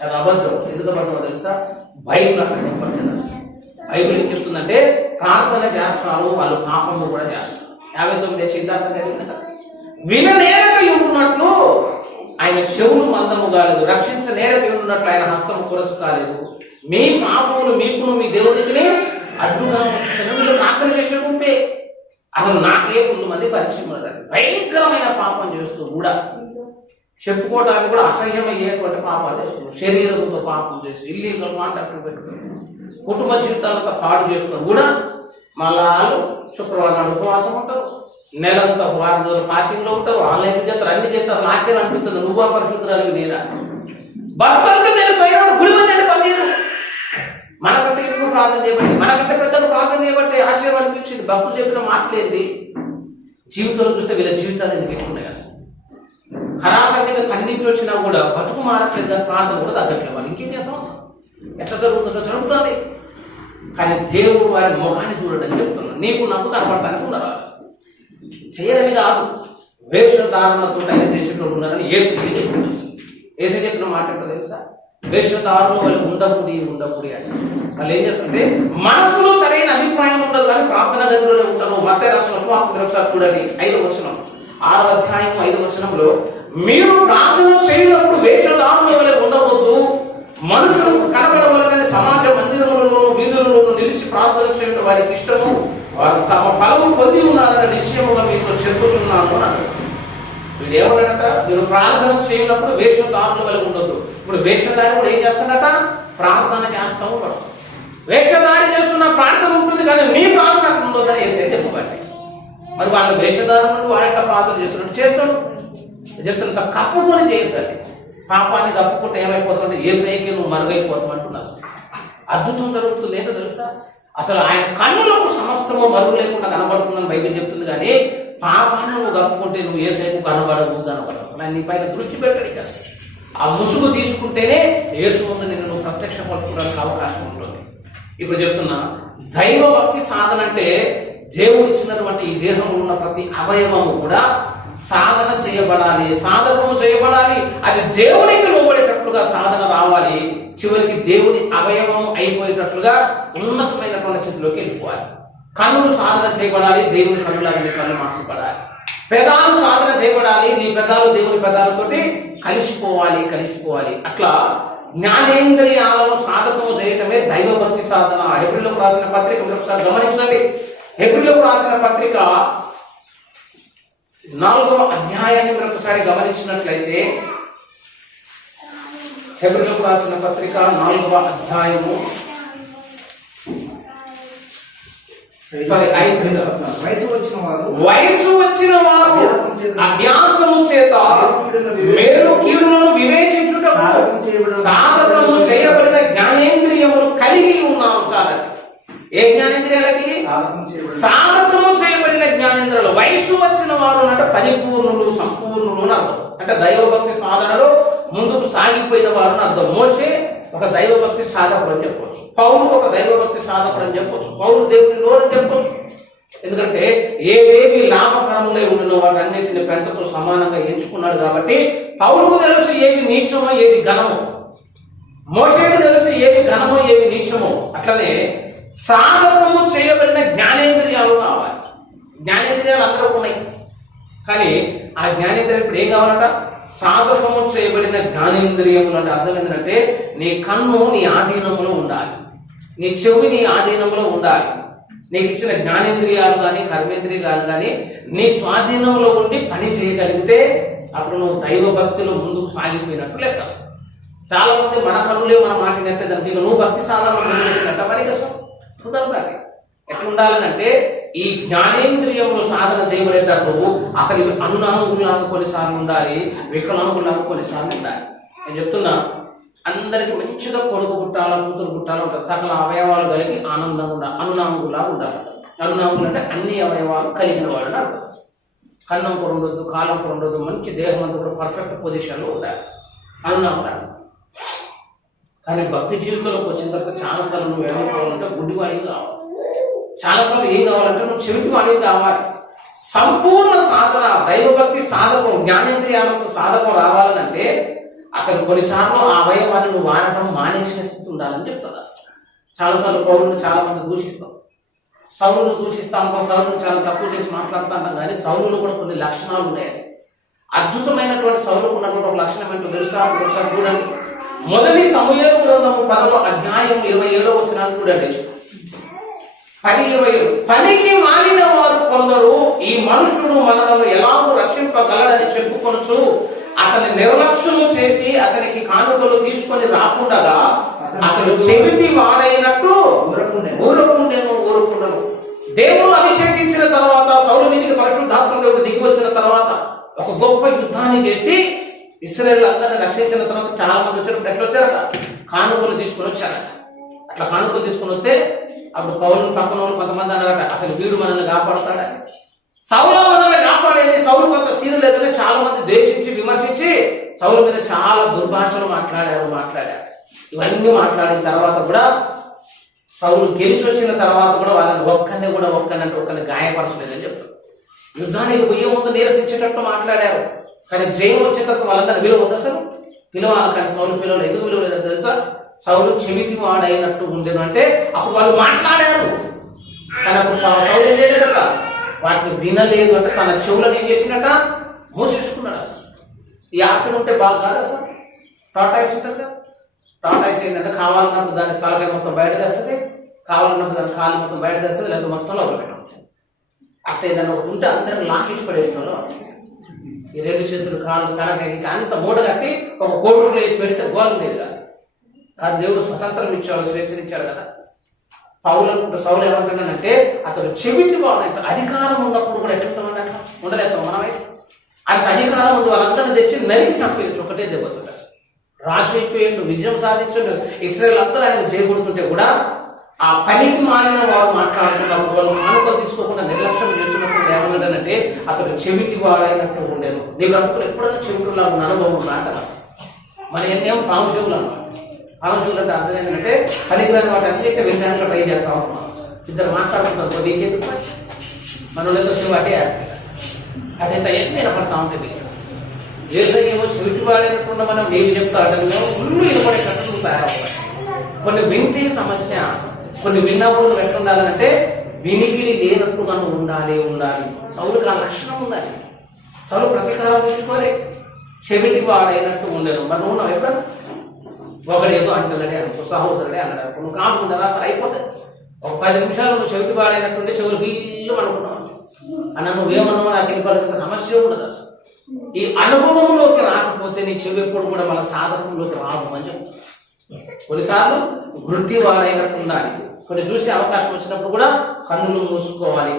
అది అబద్ధం. ఎందుకు అబద్ధమో తెలుసా? బైబిల్ అట్లా చెప్పట్లేదు. బైబిల్ ఏం చెప్తుందంటే ప్రార్థన చేస్తారు, వాళ్ళు పాపము కూడా చేస్తారు. 59 సిద్ధాంతం జరిగిన విననేరక ఉంటున్నట్లు ఆయన చెవులు మందము కాలేదు, రక్షించనేరక ఉంటున్నట్లు ఆయన హస్తము కొరసు కాలేదు. మీ పాపములు మీకును మీ దేవునికి అడ్డుగా మీరు ప్రార్థన చేసేటుంటే అసలు నాకే 100 మంది పరిచయం ఉన్నాడు. భయంకరమైన పాపం చేస్తూ కూడా చెప్పుకోవడానికి కూడా అసహ్యమయ్యేటువంటి పాపాలు చేస్తున్నారు. శరీరంతో పాపం చేస్తూ ఇల్లీగల్ కాంటాక్ట్ పెట్టుకుని కుటుంబ జీవితాలతో పాడు చేసుకుని కూడా మళ్ళా శుక్రవారం నాడు ఉపవాసం ఉంటారు, నెలంతా వారం రోజులు పార్కింగ్ లో ఉంటారు, ఆన్లైన్ చేస్తారు, అన్ని చేస్తారు. ఆశ్చర్యం అనిపిస్తుంది, నువ్వు పరిశుద్ధురాలు నేనా? భక్తులతో నేను పైన గుడి మంది పనిచేయను. మనకంటే ఎక్కువ ప్రార్థన చేయబట్టి, మనకంటే పెద్దగా ప్రార్థన చేయబట్టి ఆశ్చర్యం అనిపించింది. భక్తులు చెప్పిన మాటలేంది? జీవితంలో చూస్తే వీళ్ళ జీవితాలు ఎందుకు ఎక్కున్నాయి? అసలు ఖరాఖండిగా ఖండించి వచ్చినా కూడా బతుకు మారట్లేదు, కానీ ప్రార్థన కూడా తగ్గట్లేదు. వాళ్ళు ఇంకేం చేద్దాం? ఎట్లా జరుగుతుందో జరుగుతుంది. కానీ దేవుడు వారి ముఖాన్ని చూడటం చెప్తున్నాడు. నీకు నాకు కనపడటానికి ఉన్నారు. చేయరని కాదు, వేషధారణతో ఆయన చేసేటోళ్ళు ఉన్నారని ఏసు చెప్పిన మాట ఏంటో తెలుసా? వేషధారులు వాళ్ళు ఉండకూడి అని వాళ్ళు ఏం చేస్తుంటే మనసులో సరైన అభిప్రాయం ఉండదు కానీ ప్రార్థన గదిలోనే ఉంటారు. మత్తయి రాసిన సువార్త ఒకసారి చూడండి 5వ వచనం 6వ అధ్యాయం 5వ వచనంలో, మీరు ప్రార్థన చేయనప్పుడు వేషధారుల వల్ల ఉండవద్దు, మనుషులకు కనబడవలనని సమాజ మందిరములలోను వీధులలోను నిలిచి ప్రార్థన చేయడం వారికి ఇష్టము, వారు తమ ఫలము పొంది ఉన్నారన్న నిశ్చయముగా మీతో చెప్పుతున్నాను అని. వీడు ఏమన్నాడట, మీరు ప్రార్థన చేయనప్పుడు వేషధారుల వల్ల ఉండొద్దు. ఇప్పుడు వేషధారి కూడా ఏం చేస్తాడట, ప్రార్థన చేస్తూ ఉంటాడు. వేషధారి చేస్తున్న ప్రార్థన ఉంటుంది కానీ నీ ప్రార్థన అక్కడ ఉండొద్దని ఏసై చెప్పబట్టి, మరి వాళ్ళ వేషధారు నుండి వాళ్ళ ప్రార్థన చేస్తున్నట్టు చేస్తాడు. చెప్తున్నంత కప్పుకొని చేయొద్దండి. పాపాన్ని కప్పుకుంటే ఏమైపోతుంది, ఏసైకి నువ్వు మరుగైపోతావు అంటున్నావు. అద్భుతం జరుగుతుంది. ఏంటో తెలుసా, అసలు ఆయన కన్నులకు సమస్తము మరుగు లేకుండా కనబడుతుందని బైబిల్ చెప్తుంది. కానీ పాపాన్ని నువ్వు కప్పుకుంటే నువ్వు ఏసైకు కనబడవు. అసలు ఆయన నీ పైన దృష్టి పెట్టడి. ఆ ముసుగు తీసుకుంటేనే యేసు ముందు నేను నువ్వు ప్రత్యక్షపరచుకోవడానికి అవకాశం ఉంటుంది. ఇప్పుడు చెప్తున్నా, దైవ భక్తి సాధన అంటే దేవుడు ఇచ్చినటువంటి ఈ దేహంలో ఉన్న ప్రతి అవయవము కూడా సాధన చేయబడాలి, సాధకము చేయబడాలి. అది దేవునికి లోబడేటట్లుగా సాధన రావాలి. చివరికి దేవుని అవయవం అయిపోయేటట్లుగా ఉన్నతమైనటువంటి స్థితిలోకి వెళ్ళిపోవాలి. కన్నులు సాధన చేయబడాలి, దేవుని కన్నులాగా కన్ను మార్చబడాలి. పెదాలు సాధన చేయబడాలి, నీ పెదాలు దేవుని పెదాలతోటి కలిసిపోవాలి. అట్లా జ్ఞానేంద్రియాలను సాధకము చేయటమే దైవభక్తి సాధన. హెబ్రీయులకు రాసిన పత్రిక ఒకసారి గమనించండి. హెబ్రీయులకు రాసిన పత్రిక 4వ అధ్యాయాన్ని ఒకసారి గమనించినట్లయితే, హెబ్రీయులకు రాసిన పత్రిక 4వ అధ్యాయము వయసు వచ్చిన వారు అభ్యాసము చేత మేలు కీడులను వివేచించుటకు సాధకము చేయబడిన జ్ఞానేంద్రియములు కలిగి ఉన్నాము. చాలండి. ఏ జ్ఞానేంద్రియాలకి? సాధకము చేయబడిన జ్ఞానేంద్రియాలు. వయసు వచ్చిన వారు అంటే పరిపూర్ణులు, సంపూర్ణులు అని అర్థం. అంటే దైవభక్తి సాధనలో ముందుకు సాగిపోయిన వారు అని అర్థం. మోషే ఒక దైవభక్తి సాధకుడు అని చెప్పవచ్చు, పౌలు ఒక దైవభక్తి సాధకుడు అని చెప్పవచ్చు, పౌలు దేవుని నోరని చెప్పవచ్చు. ఎందుకంటే ఏవేవి లాభకరములే ఉండినో వాటన్నిటిని పెంటతో సమానంగా ఎంచుకున్నాడు కాబట్టి పౌలుకు తెలుసు ఏవి నీచమో ఏది ఘనమో, మోషేకు తెలుసు ఏవి ఘనమో ఏవి నీచమో. అట్లనే సాధకము చేయబడిన జ్ఞానేంద్రియాలు కావాలి. జ్ఞానేంద్రియాలు అందరూ ఉన్నాయి కానీ ఆ జ్ఞానేంద్రియం ఇప్పుడు ఏం కావాలంట, సాధకము చేయబడిన జ్ఞానేంద్రియములు. అంటే అర్థం ఏంటంటే నీ కన్ను నీ ఆధీనంలో ఉండాలి, నీ చెవి నీ ఆధీనంలో ఉండాలి. నీకు ఇచ్చిన జ్ఞానేంద్రియాలు కానీ కర్మేంద్రియాలు కానీ నీ స్వాధీనంలో ఉండి పని చేయగలిగితే అప్పుడు నువ్వు దైవ భక్తిలో ముందుకు సాగిపోయినట్టు లెక్క. చాలా మంది మన కన్నులే మన మాట నెప్పేదానికి నువ్వు భక్తి సాధనలో వచ్చినట్ట పని కోసం కుదరదాన్ని. ఎట్లా ఉండాలనంటే ఈ జ్ఞానేంద్రియములు సాధన చేయబడేటప్పుడు అసలు ఇవి అనునాంగులాగా కొన్నిసార్లు ఉండాలి, వికలాంగులాగా కొన్నిసార్లు ఉండాలి. నేను చెప్తున్నా, అందరికి మంచిగా కొడుకు పుట్టాలా కూతురు పుట్టాలా ఉంటుంది, సకల అవయవాలు కలిగి ఆనందంగా అనునాంగులాగా ఉండాలి. అనునాంగులు అంటే అన్ని అవయవాలు కలిగిన వాళ్ళని అర్థం. కన్నం కూడా ఉండొద్దు, కాలం కూడా ఉండొద్దు, మంచి దేహం అంతా కూడా పర్ఫెక్ట్ పొజిషన్లో ఉండాలి అనునాంగులు. కానీ భక్తి జీవితంలోకి వచ్చిన తర్వాత చాలాసార్లు నువ్వు ఏమైపోవాలంటే గుడ్డివాడికి కావాలి, చాలాసార్లు ఏం కావాలంటే నువ్వు చెవిటి వాడికి కావాలి. సంపూర్ణ సాధన దైవభక్తి సాధకం జ్ఞానేంద్రియాలకు సాధకం రావాలనంటే అసలు కొన్నిసార్లు ఆ అవయవాన్ని నువ్వు వాడటం మానేసిన స్థితి ఉండాలని చెప్తాను. అసలు చాలాసార్లు పౌరులను చాలా మంది దూషిస్తాం, సౌరులను దూషిస్తా ఉంటాం, సౌరులను చాలా తక్కువ చేసి మాట్లాడుతూ ఉంటాం. కానీ సౌరులు కూడా కొన్ని లక్షణాలు ఉన్నాయి. అద్భుతమైనటువంటి సౌరులకు ఉన్నటువంటి ఒక లక్షణం ఏంటో తెలుసా? ఒకసారి చూడండి. మొదటి సమూయేలు గ్రంథము 10వ అధ్యాయం 27వ వచనాన్ని చూడండి. 10:27 పనికి మాలిన వారు కొందరు ఈ మనుషుడు మనలను ఎలాగో రక్షింపగలడని చెప్పుకొనుచు అతని నిర్లక్ష్యము చేసి అతనికి కానుకలు తీసుకొని రాకుండా అతను చెవిటి వాడైనట్టు ఊరుకుండెను. దేవుడు అభిషేకించిన తర్వాత సౌలు మీదకి పరిశుద్ధాత్మ దేవుడు దిగి వచ్చిన తర్వాత ఒక గొప్ప యుద్ధాన్ని చేసి ఇశ్రాయేలు అందరిని రక్షించిన తర్వాత చాలా మంది వచ్చినప్పుడు ఎట్లా వచ్చారట, కానుకలు తీసుకొని వచ్చారట. అట్లా కానుకలు తీసుకొని వస్తే అప్పుడు పౌరులు పక్కన వాళ్ళు కొంతమంది అన్నారట, అసలు వీడు మనల్ని కాపాడుతాడా? సౌలు మనల్ని కాపాడేది. సౌలు కొంత సీను లేదని చాలా మంది ద్వేషించి విమర్శించి సౌలు మీద చాలా దుర్భాషలు మాట్లాడారు. ఇవన్నీ మాట్లాడిన తర్వాత కూడా సౌలు గెలిచి వచ్చిన తర్వాత కూడా వాళ్ళని ఒక్కరిని గాయపరచలేదని చెప్తారు. యుద్ధానికి పోయే ముందు నీరసించేటట్టు మాట్లాడారు. కానీ జయం వచ్చిన తర్వాత వాళ్ళందరూ విలువ ఉంది. అసలు పిలవాలి కానీ సౌలు పిలవలేదు. ఎందుకు పిలవలేదని తెలుసా? సౌలు చెవిటి వాడైనట్టు ఉండేది. అంటే అప్పుడు వాళ్ళు మాట్లాడారు కానీ అప్పుడు సౌలు ఏం చేయలేదట, వాటిని వినలేదు. అంటే తన చెవులను ఏం చేసినట్ట, మూసేసుకున్నాడు. అసలు ఈ ఆప్షన్ ఉంటే బాగా కాదు. అసలు టాటాయిస్ ఉంటుంది కదా, టాటాయిస్ ఏంటంటే కావాలన్నప్పుడు దాని తలకాయ మొత్తం బయట తెస్తుంది, కావాలన్నప్పుడు దాని కాలు మొత్తం బయట తెస్తుంది, లేదా మొత్తం లోపల పెట్టడం. అట్లా ఏదైనా ఒకటి ఉంటే అందరిని లాకేసి పడేసిన వాళ్ళు అసలు. ఈ రెండు చేతులు కాళ్ళు తలకాయ అంత మూట కట్టి ఒక కోటులో వేసి పెడితే గోలం లేదు కదా. కానీ దేవుడు స్వతంత్రం ఇచ్చాడు, స్వేచ్ఛనిచ్చాడు కదా. సౌలు ఏమంటున్నానంటే అతడు చెవిటి వాడంట. అధికారం ఉన్నప్పుడు కూడా ఎట్లుంటామని అట్లా ఉండలేస్తాం మనమే. అతనికి అధికారం ఉంది, వాళ్ళందరినీ తెచ్చి నరికి చంపేయచ్చు ఒకటే దెబ్బతుంది. రాజు అయిపోయిండు, విజయం సాధించండు, ఇశ్రాయేలు అందరూ ఆయన చేయకూడుతుంటే కూడా ఆ పనికి మారిన వారు మాట్లాడుతున్నప్పుడు, వాళ్ళు మానవులు తీసుకోకుండా నిర్లక్ష్యం చేస్తున్నప్పుడు ఏమన్నాడంటే అతడు చెవిటి వాడైనట్టు ఉండేది. నీకు అనుకుని ఎప్పుడైనా చెవిటిలా ఉన్న అనుభవం ఉన్నాట. మన ఎన్నేమో పాముషవులు అన్నమాట. పాముషవులు అంటే అర్థం ఏంటంటే పనికిరాని వాటి అన్నింటి విధానంలో ట్రై చేస్తా ఉన్నాం. ఇద్దరు మాట్లాడుకుంటారు, నీకెందుకు మనం లేదో వాటే అటైతే ఎన్ని వినపడతా ఉంటుంది. ఏమో చెవిటి వాడేటప్పుడు మనం నేను చెప్తా అటంలో ఫుల్ వినపడే కట్టలు తయారవుతాయి. కొన్ని వింటే సమస్య, కొన్ని విన్నప్పుడు ఎట్లుండాలంటే వినికిడి లేనట్టుగా ఉండాలి. సౌలుకి ఆ లక్షణం ఉండాలి. సౌలు ప్రతీకారం తెచ్చుకోలే, చెవిటి వాడైనట్టు ఉండేది. మనం ఉన్నాం ఎప్పుడన్నా ఒకడేదో అంటున్నాడే అనుకో, సహోదరుడే అన్నాడు అనుకో, నువ్వు కాకుండా అసలు అయిపోతుంది. ఒక 10 నిమిషాలు నువ్వు చెవిటి వాడైనట్టుంటే చెవులు వీళ్ళు అనుకున్నావు అన్న, నువ్వేమన్నావు నాకు వెళ్ళిపోలేదు, సమస్య ఉండదు. అసలు ఈ అనుభవంలోకి రాకపోతే నీ చెవి ఎప్పుడు కూడా మన సాధకంలోకి రాదు. మంచిగా కొన్నిసార్లు వృత్తి వాడైనట్టు ఉండాలి. కొన్ని చూసే అవకాశం వచ్చినప్పుడు కూడా కన్నులు మూసుకోవాలి.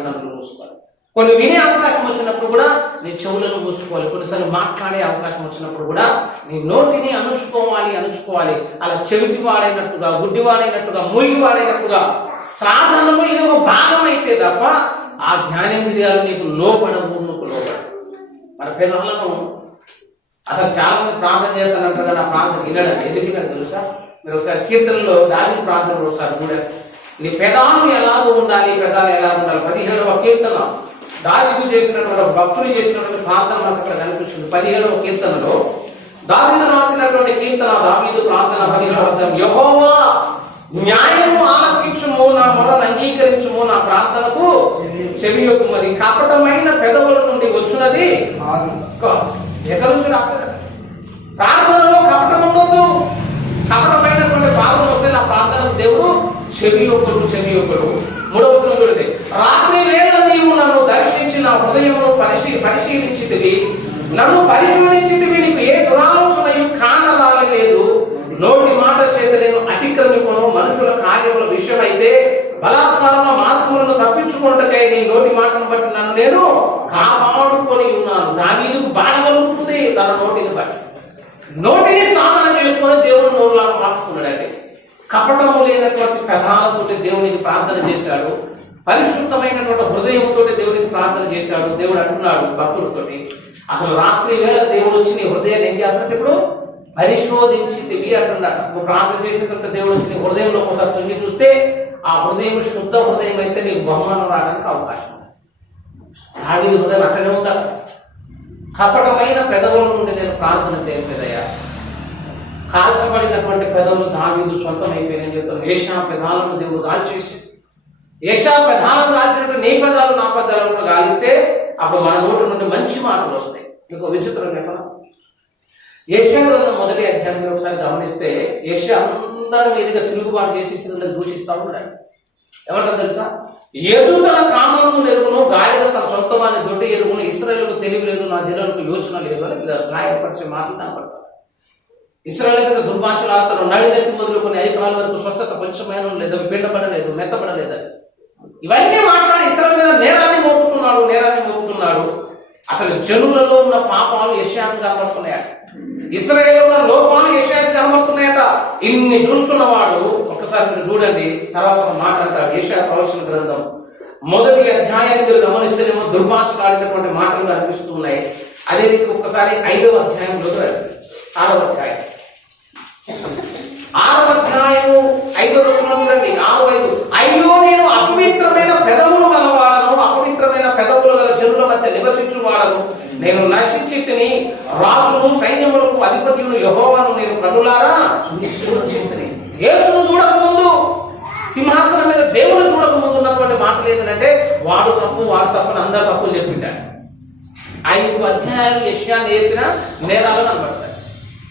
కొన్ని వినే అవకాశం వచ్చినప్పుడు కూడా నీ చెవులను మూసుకోవాలి. కొన్నిసార్లు మాట్లాడే అవకాశం వచ్చినప్పుడు కూడా నీ నోటిని అణుచుకోవాలి. అలా చెవిటి వాడైనట్టుగా, గుడ్డి వాడైనట్టుగా, మూగి వాడైనట్టుగా సాధనలో ఇది ఒక భాగం అయితే తప్ప ఆ జ్ఞానేంద్రియాలు నీకు లోపడవు. మన పిల్లలను అసలు చాలా మంది ప్రార్థన చేస్తానంటారు కానీ ఆ ప్రార్థన వినడం ఎందుకు వినడం తెలుసా? మీరు ఒకసారి కీర్తనలో దావీదు ప్రార్థనలో ఒకసారి చూడండి. నీ పెదాలు ఎలాగో ఉండాలి, పెదాలు ఎలా ఉండాలి. 17వ కీర్తన దావీదు చేసినటువంటి భక్తులు చేసినటువంటి ప్రార్థన మనకు అక్కడ కనిపిస్తుంది. 17వ కీర్తనలో దావీదు రాసినటువంటి కీర్తన, దావీదు ప్రార్థన 17వ, యెహోవా న్యాయము ఆలకించుము, నా మొరను అంగీకరించుము, నా ప్రార్థనకు చెవియొగ్గుము. మరి కపటమైన పెదవుల నుండి వచ్చినది ఎక్కడి నుంచి రాలేదు. ప్రార్థనలో కపటం ఉండదు. కపటమైనటువంటి ప్రార్థన వస్తే నా ప్రార్థనకు దేవుడు చెవియొక్కడు. 3వ వచనం చూడండి, రాత్రి వేళ నీవు నన్ను దర్శించి నా హృదయమును పరిశీలించితివి, నన్ను పరిశీలించితివి, నీకు ఏ దురాలోచనయు కానరాలేదు. నోటి మాట చేత నేను అతిక్రమింపను, మనుషుల కార్యముల విషయం అయితే బలాత్కారంలో మార్పులను తప్పించుకున్నట్టుకై నీ నోటి మాటను బట్టి నన్ను నేను కాపాడుకొని ఉన్నాను. దావీదుకు బాధగలుగుతుంది తన నోటిని బట్టి. నోటిని సాధన చేసుకొని దేవుడు నోరులా మార్చుకున్నాడు. అంటే కపటము లేనటువంటి పెదాలతో దేవునికి ప్రార్థన చేశాడు, పరిశుద్ధమైనటువంటి హృదయంతో దేవునికి ప్రార్థన చేశాడు. దేవుడు అంటున్నాడు భక్తులతోటి, అసలు రాత్రి వేళ దేవుడు వచ్చి నీ హృదయాన్ని ఏం చేస్తాడంటే ఇప్పుడు పరిశోధించితివి అంటున్నాడు. నువ్వు ప్రార్థన చేసిన తర్వాత దేవుడు వచ్చి నీ హృదయంలో ఒకసారి తొంగి చూస్తే ఆ హృదయం శుద్ధ హృదయం అయితే నీకు బహుమానం రావడానికి అవకాశం. దావీదు హృదయం అట్టనే ఉండాలి. కపటమైన పెదవుల నుండి నేను ప్రార్థన చేయలేదయ్యా. కాల్చబడినటువంటి పెదవులు దావీదు సొంతం అయిపోయినని చెప్తాను. ఏషా పెదాలను దేవుడు కాల్చేసి, ఏషా పెదాలను కాల్చినట్టు నీ పెదాలు నా పెదాలను కూడా కాలిస్తే అప్పుడు మన నోటి నుండి మంచి మాటలు వస్తాయి. ఇంకో విచిత్రం చెప్పనా? ఏషియా గ్రంథం 1వ అధ్యాయం ఒకసారి గమనిస్తే ఏషియా అందరి మీదుగా తిరుగుబాటు చేసి ఇస్రాయేలును దూషిస్తా ఉన్నాడు. ఏమంటారు తెలుసా? ఎదు తన కామము ఎరుగును, గాడిద తన సొంత వాని దొడ్డి ఎరుగును, ఇశ్రాయేలుకు తెలివి లేదు, నా జనులకు యోచన లేదు అని గాయపరిచే మాటలు కనపడతారు. ఇశ్రాయేలు మీద దుర్భాషలు ఆడతారు, నడినెత్తి మొదలుకొని ఐకాల వరకు స్వస్థత కొంచెమైన లేదు, పిండపడలేదు, మెత్తపడలేదని ఇవన్నీ మాట్లాడి ఇశ్రాయేలు మీద నేరాన్ని మోపుతున్నాడు. అసలు జనులలో ఉన్న పాపాలు యెషయాకు కనబడుతున్నాయట, ఇశ్రాయేలులో ఉన్న లోపాలు యెషయాకు కనబడుతున్నాయట. ఇన్ని చూస్తున్నవాడు ఒకసారి మీరు చూడండి, తర్వాత మాట అంటాడు. యెషయా ప్రవచన గ్రంథం 1వ అధ్యాయాన్ని మీరు గమనిస్తేనేమో దుర్భాషలు ఆడినటువంటి మాటలు కనిపిస్తున్నాయి. అదే రీతి ఒక్కసారి 5వ అధ్యాయంలో 6వ అధ్యాయం 5వ వచనం చూడండి. 6:5, అయ్యో నేను అపవిత్రమైన పెదవులు గలవాడను, అపవిత్రమైన పెదవులు గల జనుల మధ్య నివసించువాడను, నేను నశించితిని, రాజును సైన్యములకు అధిపతియును యెహోవాను నేను కన్నులారా చూచితిని. యేసును చూడకముందు, సింహాసనం మీద దేవుని చూడకముందు ఉన్నటువంటి మాటలు ఏంటంటే వాడు తప్పు అని అందరు తప్పులు చెప్పింటారు. 5 అధ్యాయాలు యెషయా నేర్పిన నేరాలు కనబడతాయి.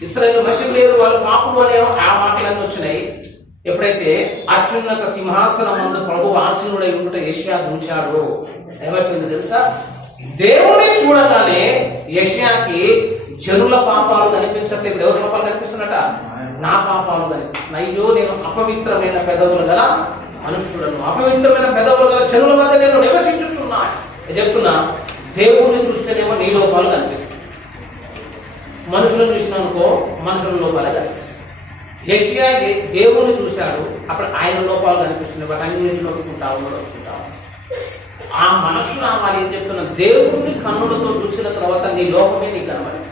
ఇశ్రాయేలు మంచిగా లేరు, వాళ్ళు పాపులు అనే ఆ మాటలన్నీ వచ్చినాయి. ఎప్పుడైతే అత్యున్నత సింహాసనం ముందు ప్రభు ఆసీనుడై ఉంటే యెషయా చూచాడు, ఏమైపోయింది తెలుసా? దేవుని చూడగానే యెషయాకి జనుల పాపాలు కనిపించట్లేదు. ఎవరి పాపాలు కనిపిస్తున్నట? నా పాపాలు కనిపిస్తున్నాయి. అయ్యో, నేను అపవిత్రమైన పెదవులు గల మనుష్యులను, అపవిత్రమైన పెదవులు గల జనుల మధ్య నేను నివసించుచున్నా. చెప్తున్నా, దేవుణ్ణి చూస్తేనేమో నీ లోపాలు కనిపిస్తాయి, మనుషులను చూసినానుకో మనుషుల లోపాలు కనిపిస్తాయి. యెషయా దేవుణ్ణి చూశాడు, అప్పుడు ఆయన లోపాలు కనిపిస్తున్నాయి. బట్ అన్ని నుంచి నొప్పుకుంటావు. ఆ మనస్సు రావాలి. ఏం చెప్తున్నా, దేవుణ్ణి కన్నులతో చూసిన తర్వాత నీ లోపమే నీకు కనబడుతుంది.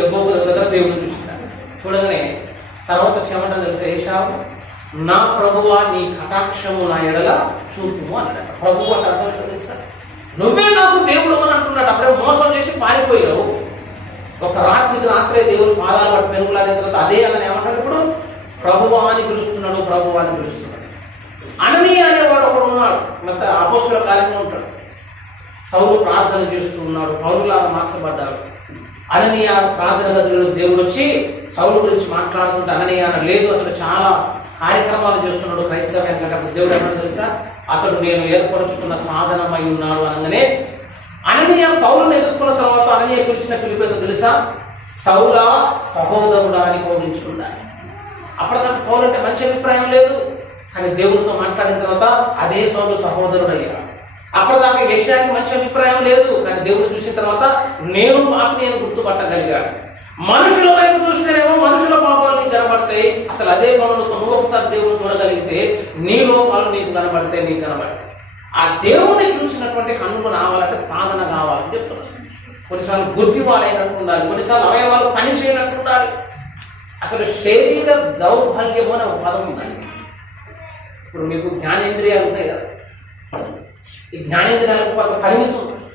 యెహోవా దగ్గర దేవుణ్ణి చూసినాడు, చూడగానే తర్వాత చెమటలు తెలిసే ఏశావు, నా ప్రభువా నీ కటాక్షము నా ఎడల చూపుము అన్నాడు. ప్రభువు అంటే అర్థం ఏంటో తెలుసా? నువ్వే నాకు దేవుడు అని అంటున్నాడు. అప్పుడే మోసం చేసి పారిపోయావు. ఒక రాత్రే దేవుడు పాదాలు పట్టి పెరుగులాడిన తర్వాత అదే అని ఏమంటాడు? ఇప్పుడు ప్రభువా అని పిలుస్తున్నాడు, ప్రభువా అని పిలుస్తున్నాడు. అననీయ అనేవాడు ఒకడు ఉన్నాడు, మొత్తం అపోస్తుల కార్యంలో ఉంటాడు. సౌలు ప్రార్థన చేస్తూ ఉన్నాడు, పౌరులాగా మార్చబడ్డాడు. అననీయ ప్రార్థన గదిలో దేవుడు వచ్చి సౌలు గురించి మాట్లాడుతుంటే అననీయ లేదు, అతడు చాలా కార్యక్రమాలు చేస్తున్నాడు క్రైస్తవానికి. అప్పుడు దేవుడు ఏమన్నా తెలుసా? అతడు నేను ఏర్పరచుకున్న సాధనమై ఉన్నాడు అనగానే అననీయ పౌలుని ఎదుర్కొన్న తర్వాత అననీయ పిలిచిన పిలుపు ఏదో తెలుసా? సౌల సహోదరుడా అని పిలుచుకున్నాడు. అప్పటిదాకా పౌలు అంటే మంచి అభిప్రాయం లేదు, కానీ దేవుడితో మాట్లాడిన తర్వాత అదే సౌలు సహోదరుడు అయ్యాడు. అప్పటిదాకా యెషయాకి మంచి అభిప్రాయం లేదు, కానీ దేవుడు చూసిన తర్వాత నేను పాపని గుర్తుపట్టగలిగాడు. మనుషుల వైపు చూస్తేనేమో మనుషుల పాపాలు నీకు కనబడతాయి. అసలు అదే పనులతో నువ్వు ఒకసారి దేవుడు చూడగలిగితే నీ లోపాలు నీకు కనబడతాయి, నీకు కనబడతాయి. ఆ దేవుణ్ణి చూసినటువంటి కన్నులు రావాలంటే సాధన కావాలని చెప్తున్నాను. కొన్నిసార్లు గుడ్డివాడైనట్టు ఉండాలి, కొన్నిసార్లు అవయవాలు పని చేయనట్టు ఉండాలి. అసలు శరీర దౌర్బల్యము అనే ఒక పదం ఉందండి. ఇప్పుడు మీకు జ్ఞానేంద్రియాలు ఉంటాయి కదా, ఈ జ్ఞానేంద్రియాలకు కొంత పరిమితి ఉంటుంది.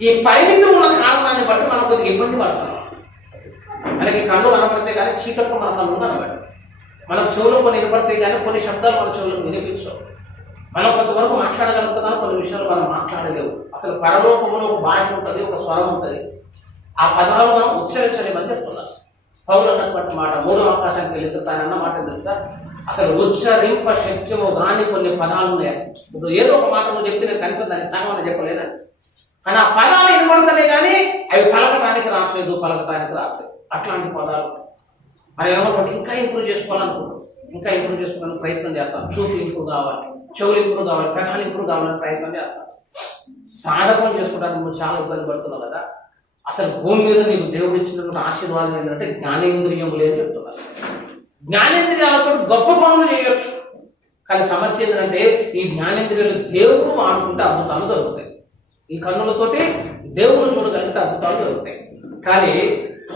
ఈ పరిమితి ఉన్న కారణాన్ని బట్టి మనం కొద్దిగా ఇబ్బంది పడుతున్నాం. మనకి కన్ను కనబడితే కానీ చీకట్లో మన కన్ను కనబడి, మన చెవులు కొన్ని వినపడితే కానీ కొన్ని శబ్దాలు మన చెవులకు వినిపించవు. మనం కొంతవరకు మాట్లాడగలుగుతున్నాం, కొన్ని విషయాలు మనం మాట్లాడలేవు. అసలు పరలోకంలో ఒక భాష ఉంటుంది, ఒక స్వరం ఉంటుంది. ఆ పదాలు మనం ఉచ్చరించలేమని చెప్తున్నారు. పౌలు అన్నటువంటి మాట 3వ ఆకాశానికి వెళ్తే ఆయన అన్న మాట తెలుసా? అసలు ఉచ్చరింప శక్యము కానీ కొన్ని పదాలు ఉన్నాయి. ఇప్పుడు ఏదో ఒక మాట నువ్వు చెప్తే నేను కనీసం దానికి సగం చెప్పలేదని, కానీ ఆ పదాలు వినపడుతున్నాయి కానీ అవి పలకటానికి రావట్లేదు. అట్లాంటి పదాలు మనం ఏమనుకుంటే ఇంకా ఇంప్రూవ్ చేసుకోవాలనుకుంటాం, ఇంకా ఇంప్రూవ్ చేసుకోవాలని ప్రయత్నం చేస్తాం. చూపు ఇంప్రూవ్ కావాలి, చెవులు ఇంప్రూవ్ కావాలి, పెదాలు ఇంప్రూవ్ కావాలని ప్రయత్నం చేస్తాం. సాధకం చేసుకోవడానికి నువ్వు చాలా ఇబ్బంది పడుతున్నావు కదా. అసలు భూమి మీద నీకు దేవుడు ఇచ్చినటువంటి ఆశీర్వాదం ఏంటంటే జ్ఞానేంద్రియం లేదు చెప్తున్నారు. జ్ఞానేంద్రియాలతో గొప్ప పనులు చేయొచ్చు, కానీ సమస్య ఏంటంటే ఈ జ్ఞానేంద్రియాలు దేవుడు వాడుకుంటే అద్భుతాలు జరుగుతాయి. ఈ కన్నులతోటి దేవుడు చూడగలిగితే అద్భుతాలు జరుగుతాయి. కానీ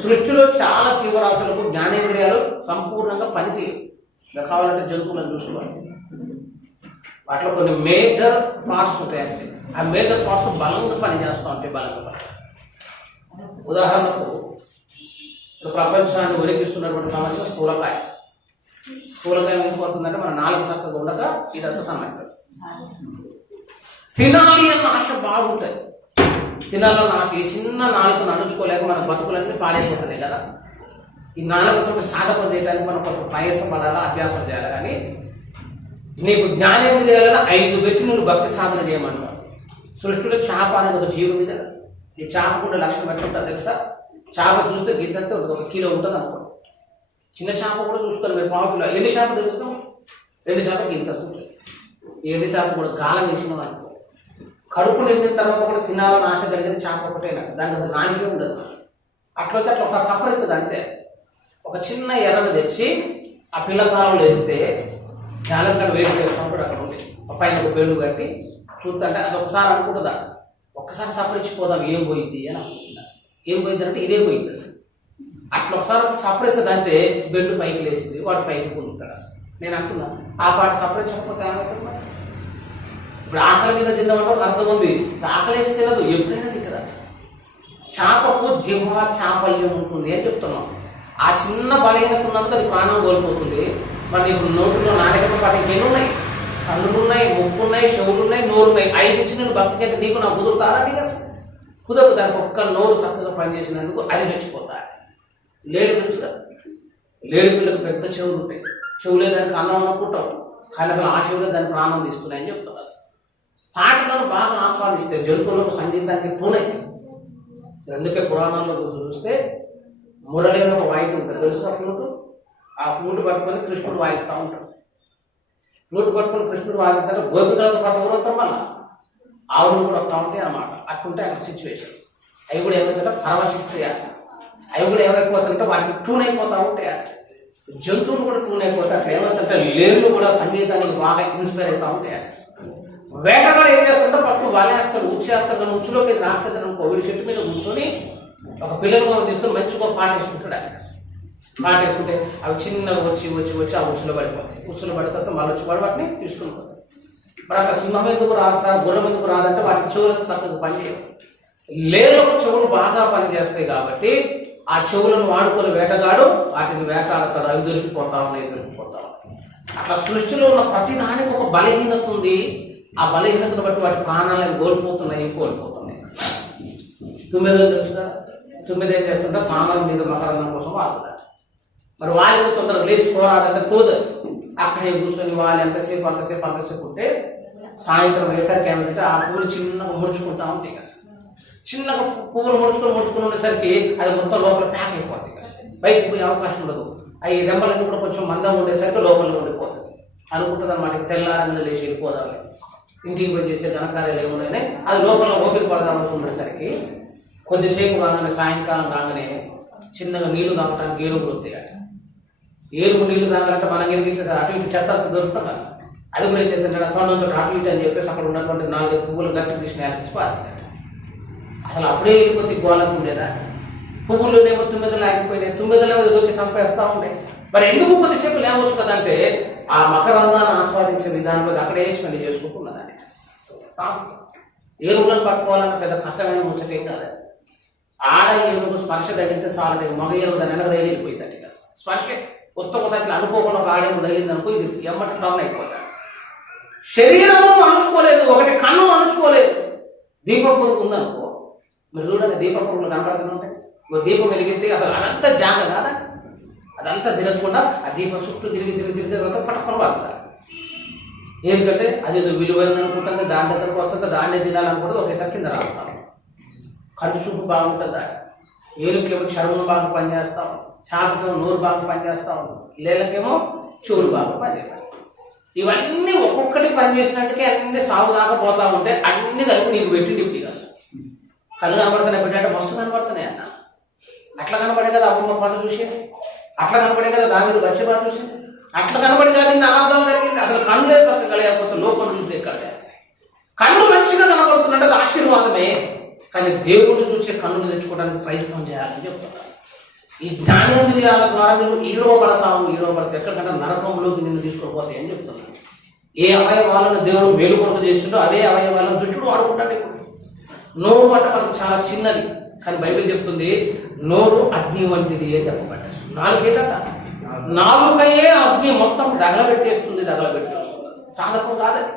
సృష్టిలో చాలా జీవరాశులకు జ్ఞానేంద్రియాలు సంపూర్ణంగా పనిచేయవు. కావాలంటే జంతువులను చూసుకోవాలి, వాటిలో కొన్ని మేజర్ పార్ట్స్ ఉంటాయంటే ఆ మేజర్ పార్ట్స్ బలంగా పనిచేస్తూ ఉంటాయి, బలంగా పనిచేస్తాయి. ఉదాహరణకు ఇప్పుడు ప్రపంచాన్ని ఒలికిస్తున్నటువంటి సమస్య స్థూలకాయ. స్థూలకాయ ఎందుకు పోతుందంటే మన నాలుగు చక్కగా ఉండక ఇదంతా సమస్య. తినాలి అన్న ఆశ బాగుంటుంది, తినాలన్న ఆశ. ఈ చిన్న నాలుకను అణుచుకోలేక మన బతుకులన్నీ పాడైపోతున్నాయి కదా. ఈ నాలుగుతో సాధకం చేయడానికి మనం కొంత ప్రయాసపడాలా, అభ్యాసం చేయాలి. కానీ నీకు జ్ఞానేంద్రియాలను 5 పెట్టి నువ్వు భక్తి సాధన చేయమంటావు. సృష్టిలో చేప అనేది ఒక జీవం ఉంది కదా. ఈ చేపకుండా లక్ష్యం ఎట్లా ఉంటుంది తెలుసా? చేప చూస్తే గిద్దంతే 1 కిలో ఉంటుంది అనుకో. చిన్న చేప కూడా చూసుకోవాలి, మీరు 1/2 కిలో. ఎండి చేప తెలుసుకో, ఎండి చేప గింత ఉంటుంది. ఈ ఎండి చేప కూడా గాలం వేసినాం అనుకో, కడుపు నిండిన తర్వాత కూడా తినాలని ఆశ కలిగేది చేప ఒకటేనా, దానికి అసలు నానికే ఉండదు. అట్లా వచ్చి అట్లా ఒకసారి సఫర్ అవుతుంది అంతే. ఒక చిన్న ఎర్రను తెచ్చి ఆ పిల్లకాలంలో వేస్తే జ్ఞానం కన్నా వేరు చేస్తున్నప్పుడు అక్కడ ఉంటుంది. పైన ఒక బెండు కట్టి చూస్తుంటే అది ఒకసారి అనుకుంటుందా, ఒక్కసారి సపరించిపోదాం ఏం పోయింది అని అనుకుంటున్నా. ఏం పోయింది అంటే ఇదే పోయింది అసలు. అట్లా ఒకసారి సపరేస్తుంది అంతే, బెండు పైకి లేచింది, వాడు పైకి పొందుతాడు. అసలు నేను అంటున్నా ఆ పాటు సపరించకపోతే ఏమవుతుంది? ఇప్పుడు ఆకలి మీద తిన్నామంటే ఒక అర్థం ఉంది, ఆకలి వేసి తినదు, ఎప్పుడైనా తింటారా. చేపకు జిహ్వ చాపల్యం ఉంటుంది అని చెప్తున్నాం. ఆ చిన్న బలహీనత ఉన్నందుకు అది ప్రాణం కోల్పోతుంది. మరి నీకు నోటిలో నాలుకతో పాటు ఇంకేమి ఉన్నాయి? కన్నులు ఉన్నాయి, ముక్కు ఉన్నాయి, చెవులు ఉన్నాయి, నోరు ఉన్నాయి. 5 ఇచ్చి నేను బతికేంటే నీకు నా కుదురుతారా? నీకు అసలు కుదరదు. దానికి ఒక్క నోరు చక్కగా పనిచేసినందుకు అది చచ్చిపోతా. లేడు తెలుసు కదా, లేడు పిల్లలకు పెద్ద చెవులు ఉంటాయి. చెవులే దానికి అన్నం అనుకుంటాం, కానీ అసలు ఆ చెవులే దాని ప్రాణం తీస్తున్నాయని చెప్తారు. అసలు పాటలను బాగా ఆస్వాదిస్తే జంతువులకు సంగీతానికి పూనై. అందుకే పురాణాల్లో చూస్తే మురళైన ఒక వాయిద్యం ఉంటుంది తెలుసు. ఆ ఫ్లూట్ పట్టుకొని కృష్ణుడు వాయిస్తూ ఉంటాడు. ఫ్లూట్ పట్టుకొని కృష్ణుడు వాయిస్తారు. గోపికలతో పాటు ఎవరు వస్తారు? మళ్ళా ఆవులు కూడా వస్తూ ఉంటాయి అన్నమాట. అట్టుంటే అక్కడ సిచ్యువేషన్స్. అవి కూడా ఏమైతే పరవశిస్తాయి. అవి కూడా ఏమైపోతాయంటే వాటికి ట్యూన్ అయిపోతూ ఉంటాయి. జంతువులు కూడా ట్యూన్ అయిపోతాయి. అట్లా ఏమైతే లేళ్ళు కూడా సంగీతానికి బాగా ఇన్స్పైర్ అవుతూ ఉంటాయి. వేటగాడు ఏం చేస్తుంటే ఫస్ట్ వలేస్తాడు, ఉచ్చేస్తాడు. కానీ ఉచ్చులోకి రాక్షసుడు కోవిడ్ చెట్టు మీద కూర్చొని ఒక పిల్లలు కూడా తీసుకొని మంచిగా పాట వేసుకుంటాడు. ఆయన పాట వేసుకుంటే అవి చిన్నగా వచ్చి వచ్చి వచ్చి ఆ ఉచ్చులో పడిపోతాయి. ఉచ్చులో పడిన తర్వాత మళ్ళీ వచ్చి పడి వాటిని తీసుకుని పోతాయి. మరి అక్కడ సింహం ఎందుకు రాదు సార్, గుర్రం ఎందుకు రాదంటే వాటికి చెవులకు చక్కగా పనిచేయవు. లేళ్లకు చెవులు బాగా పనిచేస్తాయి కాబట్టి ఆ చెవులను వాడుకొని వేటగాడు వాటిని వేటాడతాడు. అవి దొరికిపోతా ఉన్నాయి, దొరికిపోతా ఉన్నాయి. అట్లా సృష్టిలో ఉన్న ప్రతిదానికి ఒక బలహీనత ఉంది. ఆ బలహీనతను బట్టి వాటి ప్రాణాలను కోల్పోతున్నాయి. తుమ్మెదలు తెలుసు కదా, తుమ్మెద ఏం చేస్తుంటే తామర మీద మకరందం కోసం వాడుతాడు. మరి వాళ్ళు తొందరగా లేచి పోరాదంటే కుదరదు. అక్కడే కూర్చొని వాళ్ళు అంతసేపు ఉంటే సాయంత్రం అయ్యేసరికి ఏమంటే ఆ పువ్వులు చిన్నగా ముడుచుకుంటా ఉంటాయి కదా. చిన్నగా పువ్వులు ముడుచుకొని ఉండేసరికి అది మొత్తం లోపల ప్యాక్ అయిపోతుంది కదా, బయటకు పోయే అవకాశం ఉండదు. అవి రెమ్మలన్నీ కూడా కొంచెం మందంగా ఉండేసరికి లోపల ఉండిపోతుంది. అనుకుంటుంది అన్నమాట, తెల్లారంగా లేచి వెళ్ళిపోదాం, ఇంటికి పోయి చేసే ఘనకార్యాలు ఏమున్నాయని అది లోపల ఓపిక పడదాం అనుకునేసరికి కొద్దిసేపు కాగానే సాయంకాలం కాగానే చిన్నగా నీళ్లు తాగడానికి ఏనుగులు వస్తాయి. ఏనుగు నీళ్లు తాగాలంటే మనం ఎరిగించదు, అటు ఇటు చెత్త దొరుకుతాం కదా. అది కూడా ఏం చేస్తుంటే తొండంతో అటు ఇటు అని చెప్పేసి అక్కడ ఉన్నటువంటి 4 పువ్వులు గట్టి తీసి నేల తీసి పారుతాడు. అసలు అప్పుడే వెళ్ళిపోతే గోళకు ఉండేదా? పువ్వుల్లోనేమో 9 ఆగిపోయినాయి, 9 దొరికి చంపేస్తా ఉండే. మరి ఎందుకు కొద్దిసేపు లేవచ్చు కదా అంటే ఆ మకరందాన్ని ఆస్వాదించే విధానం మీద అక్కడే స్పెండ్ చేసుకుంటున్నదాన్ని. ఏనుగులను పట్టుకోవాలన్న పెద్ద కష్టమైన ముచ్చటేం కాదు. ఆడ ఏనుగు స్పర్శ తగిలితే చాలంటే మగ ఏనుగు దాన్ని వెనక తగిలిపోయిందండి. స్పర్శ ఒకసారి అనుకోకుండా ఒక ఆడేనుగు తగిలింది అనుకో, ఇది ఎమ్మటి టర్న్ అయిపోతాడు. శరీరము అణుచుకోలేదు, ఒకటి కన్ను అణుచుకోలేదు. దీపం పురుగు ఉందనుకో, మీరు చూడండి, దీపం పురుగులు కనపడుతుంటే దీపం వెలిగితే అసలు అదంతా జాగ కాదా, అదంతా తిరగకుండా ఆ దీపం చుట్టూ తిరిగి పట్టుకొని పడుతుంది. ఎందుకంటే అది ఏదో విలువైన అనుకుంటుంది, దాని దగ్గరకు వస్తుంది, దాన్నే తినాలనుకుంటుంది, ఒకేసారి కింద రాస్తాం. కళ్ళు చూపు బాగుంటుందా, ఏనుకేమో చర్మం బాగా పనిచేస్తూ ఉంటుంది, చాపకేమో నోరు బాగా పనిచేస్తూ ఉంటుంది, లేలకేమో చెవులు బాగా పనిచేస్తాయి. ఇవన్నీ ఒక్కొక్కటి పనిచేసినందుకే అన్ని సాగు దాకా పోతా ఉంటే అన్ని కలిపి నీకు పెట్టి డిప్టీ వస్తుంది. కళ్ళు కనబడుతున్నాయి పెట్టంటే మస్తు కనబడుతున్నాయి అన్న. అట్లా కనబడే కదా అప్పుడు పండు చూసేది, అట్లా కనబడే కదా దాని మీద వచ్చే పాటు చూసేది, అట్లా కనబడి కానీ అనార్థం జరిగింది. అసలు కన్నులే చక్కగా కలియకపోతే లోపల చూసే కళ్ళే. కన్ను మంచిగా కనబడుతుందంటే అది ఆశీర్వాదమే. కానీ దేవుడు చూసే కన్నులు తెచ్చుకోవడానికి ప్రయత్నం చేయాలని చెప్తున్నారు. ఈ జ్ఞానేంద్రియాల ద్వారా నువ్వు ఈరోబడతావు ఎక్కడికంటే నరకంలోకి నిన్ను తీసుకుపోతాయి అని చెప్తున్నాను. ఏ అవయవాలను దేవుడు మేలు కొరకు చేసిండో అదే అవయవాలను దుష్టుడు వాడుకుంటాడు. ఇప్పుడు నోరు అంటే మనకు చాలా చిన్నది, కానీ బైబిల్ చెప్తుంది నోరు అగ్ని వంటిది అని చెప్పబడ్డాడు. నాలుకయే అగ్ని మొత్తం దగలబెట్టేస్తుంది. సాధకం కాదని,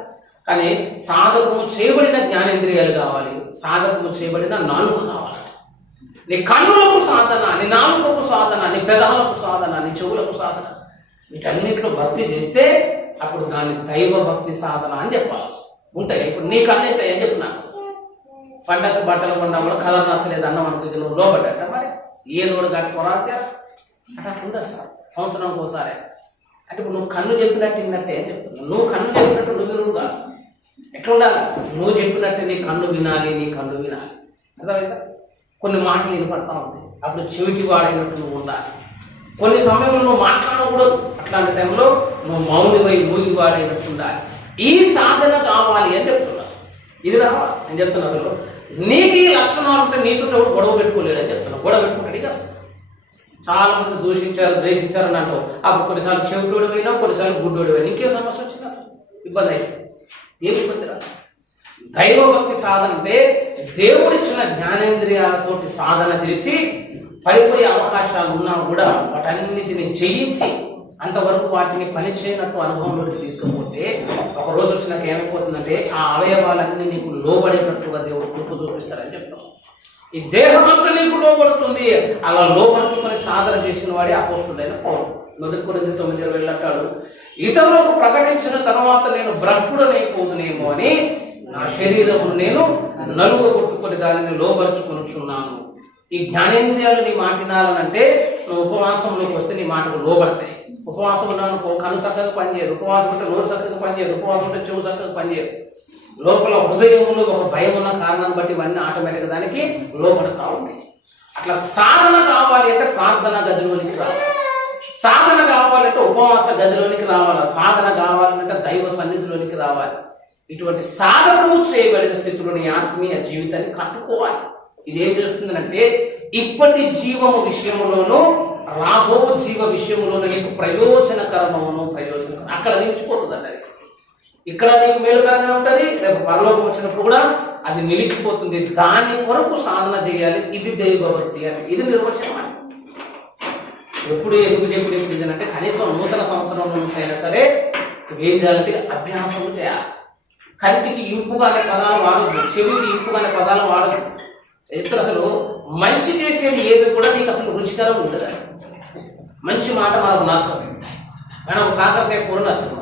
కానీ సాధకము చేయబడిన జ్ఞానేంద్రియాలు కావాలి, సాధకము చేయబడిన నాలుక కావాలి. నీ కన్నులకు సాధన, నీ నాలుకకు సాధన, నీ పెదాలకు సాధన, నీ చెవులకు సాధన, వీటన్నింటిలో భక్తి చేస్తే అప్పుడు దాన్ని దైవ భక్తి సాధన అని చెప్పాల్సి ఉంటాయి. ఇప్పుడు నీ కన్ను ఎంత ఏం చెప్పు, నాకు పండగ బట్టలు కొన్నా కూడా కలర్ నచ్చలేదు అన్నం అనుకుంటే నువ్వు లోబడ్డట, మరి ఏదో కూడా గట్టి పొరాతే అట్లా ఉండదు సార్. సంవత్సరానికి ఒకసారి అంటే ఇప్పుడు నువ్వు కన్ను చెప్పినట్టు విన్నట్టే ఏం చెప్తున్నావు. నువ్వు కన్ను చెప్పినట్టు నువ్వు వినుడుగా ఎట్లా ఉండాలి? నువ్వు చెప్పినట్టే నీ కన్ను వినాలి, అర్థమైందా? కొన్ని మాటలు వినపడతా ఉంటాయి, అప్పుడు చెవిటి వాడైనట్టు నువ్వు ఉండాలి. కొన్ని సమయంలో నువ్వు మాట్లాడకూడదు, అట్లాంటి టైంలో నువ్వు మౌనివై మూగి వాడైనట్టు ఉండాలి. ఈ సాధన కావాలి అని చెప్తున్నా. ఇది రావాలి నేను చెప్తున్నా. అసలు నీకు ఈ లక్షణాలు ఉంటే నీతో గొడవ పెట్టుకోలేడు అని చెప్తున్నా. గొడవ పెట్టుకుంటాడు ఇక చాలా మంది దూషించారు, ద్వేషించారు అని అంటావు. అప్పుడు కొన్నిసార్లు చెవిటోడు పోయినా, కొన్నిసార్లు గుడ్డోడు పోయినా, ఇంకేం సమస్య వచ్చింది? అసలు ఇబ్బంది అయింది. ఏం ఇబ్బంది రాదు. దైవభక్తి సాధన అంటే దేవుడిచ్చిన జ్ఞానేంద్రియ జ్ఞానేంద్రియాలతోటి సాధన చేసి పడిపోయే అవకాశాలు ఉన్నా కూడా వాటన్నిటిని జయించి అంతవరకు వాటిని పని చేయనట్టు అనుభవంలోకి తీసుకుపోతే ఒక రోజు వచ్చినాక ఏమైపోతుందంటే ఆ అవయవాలన్నీ నీకు లోబడినట్టుగా దేవుడు కృప చూపిస్తారని చెప్తాం. ఈ దేహమంతా నీకు లోబడుతుంది. అలా లోబడుచుకొని సాధన చేసిన వాడే అపోస్తుడైన పౌలు. 1 కొరింథీ 9:20 అంటాడు, ఇతరులకు ప్రకటించిన తర్వాత నేను భ్రష్టుడనైపోదునేమో అని నా శరీరమును నేను నలుగగొట్టుకొని దానిని లోబరుచుకొనుచున్నాను. ఈ జ్ఞానేంద్రియాలు నీ మాట వినాలనంటే నువ్వు ఉపవాసంలోకి వస్తే నీ మాటకు లోబడతాయి. ఉపవాసం ఉన్నాను కను చక్కగా పనిచేయదు, ఉపవాసం ఉంటే నోరు చక్కగా పనిచేయదు, ఉపవాసం ఉంటే చెవు చక్కగా పనిచేయదు. లోపల హృదయంలో ఒక భయం ఉన్న కారణాన్ని బట్టి ఇవన్నీ ఆటోమేటిక్గా దానికి లోబడతా ఉంటాయి. అట్లా సాధన కావాలి అంటే ప్రార్థన గదిలోనికి రావాలి, సాధన కావాలంటే ఉపవాస గదిలోనికి రావాలి, సాధన కావాలంటే దైవ సన్నిధిలోనికి రావాలి. ఇటువంటి సాధనము చేయబడిన స్థితిలో నీ ఆత్మీయ జీవితాన్ని కట్టుకోవాలి. ఇదేం చేస్తుందంటే ఇప్పటి జీవము విషయంలోనూ రాబో జీవ విషయంలోనూ నీకు ప్రయోజనకరమవును అక్కడ నిలిచిపోతుందండి. అది ఇక్కడ నీకు మేలుకరంగా ఉంటుంది, రేపు పరలోకం వచ్చినప్పుడు కూడా అది నిలిచిపోతుంది. దాని కొరకు సాధన చేయాలి. ఇది దైవభక్తి అని, ఇది నిర్వచనం అని. ఎప్పుడు ఎందుకు చెప్పే సీజన్ అంటే కనీసం నూతన సంవత్సరం నుంచి అయినా సరే ఏం చేయాలంటే అభ్యాసం చేయాలి. కంటికి ఇంపుగా అనే పదాలు వాడద్దు, చెవికి ఇంపుగా అనే పదాలు వాడద్దు. ఎప్పుడు అసలు మంచి చేసేది ఏది కూడా నీకు అసలు రుచికరం ఉంటుంది. మంచి మాట మనకు నచ్చదు, మనకు కాకరకాయ కూర నచ్చదు.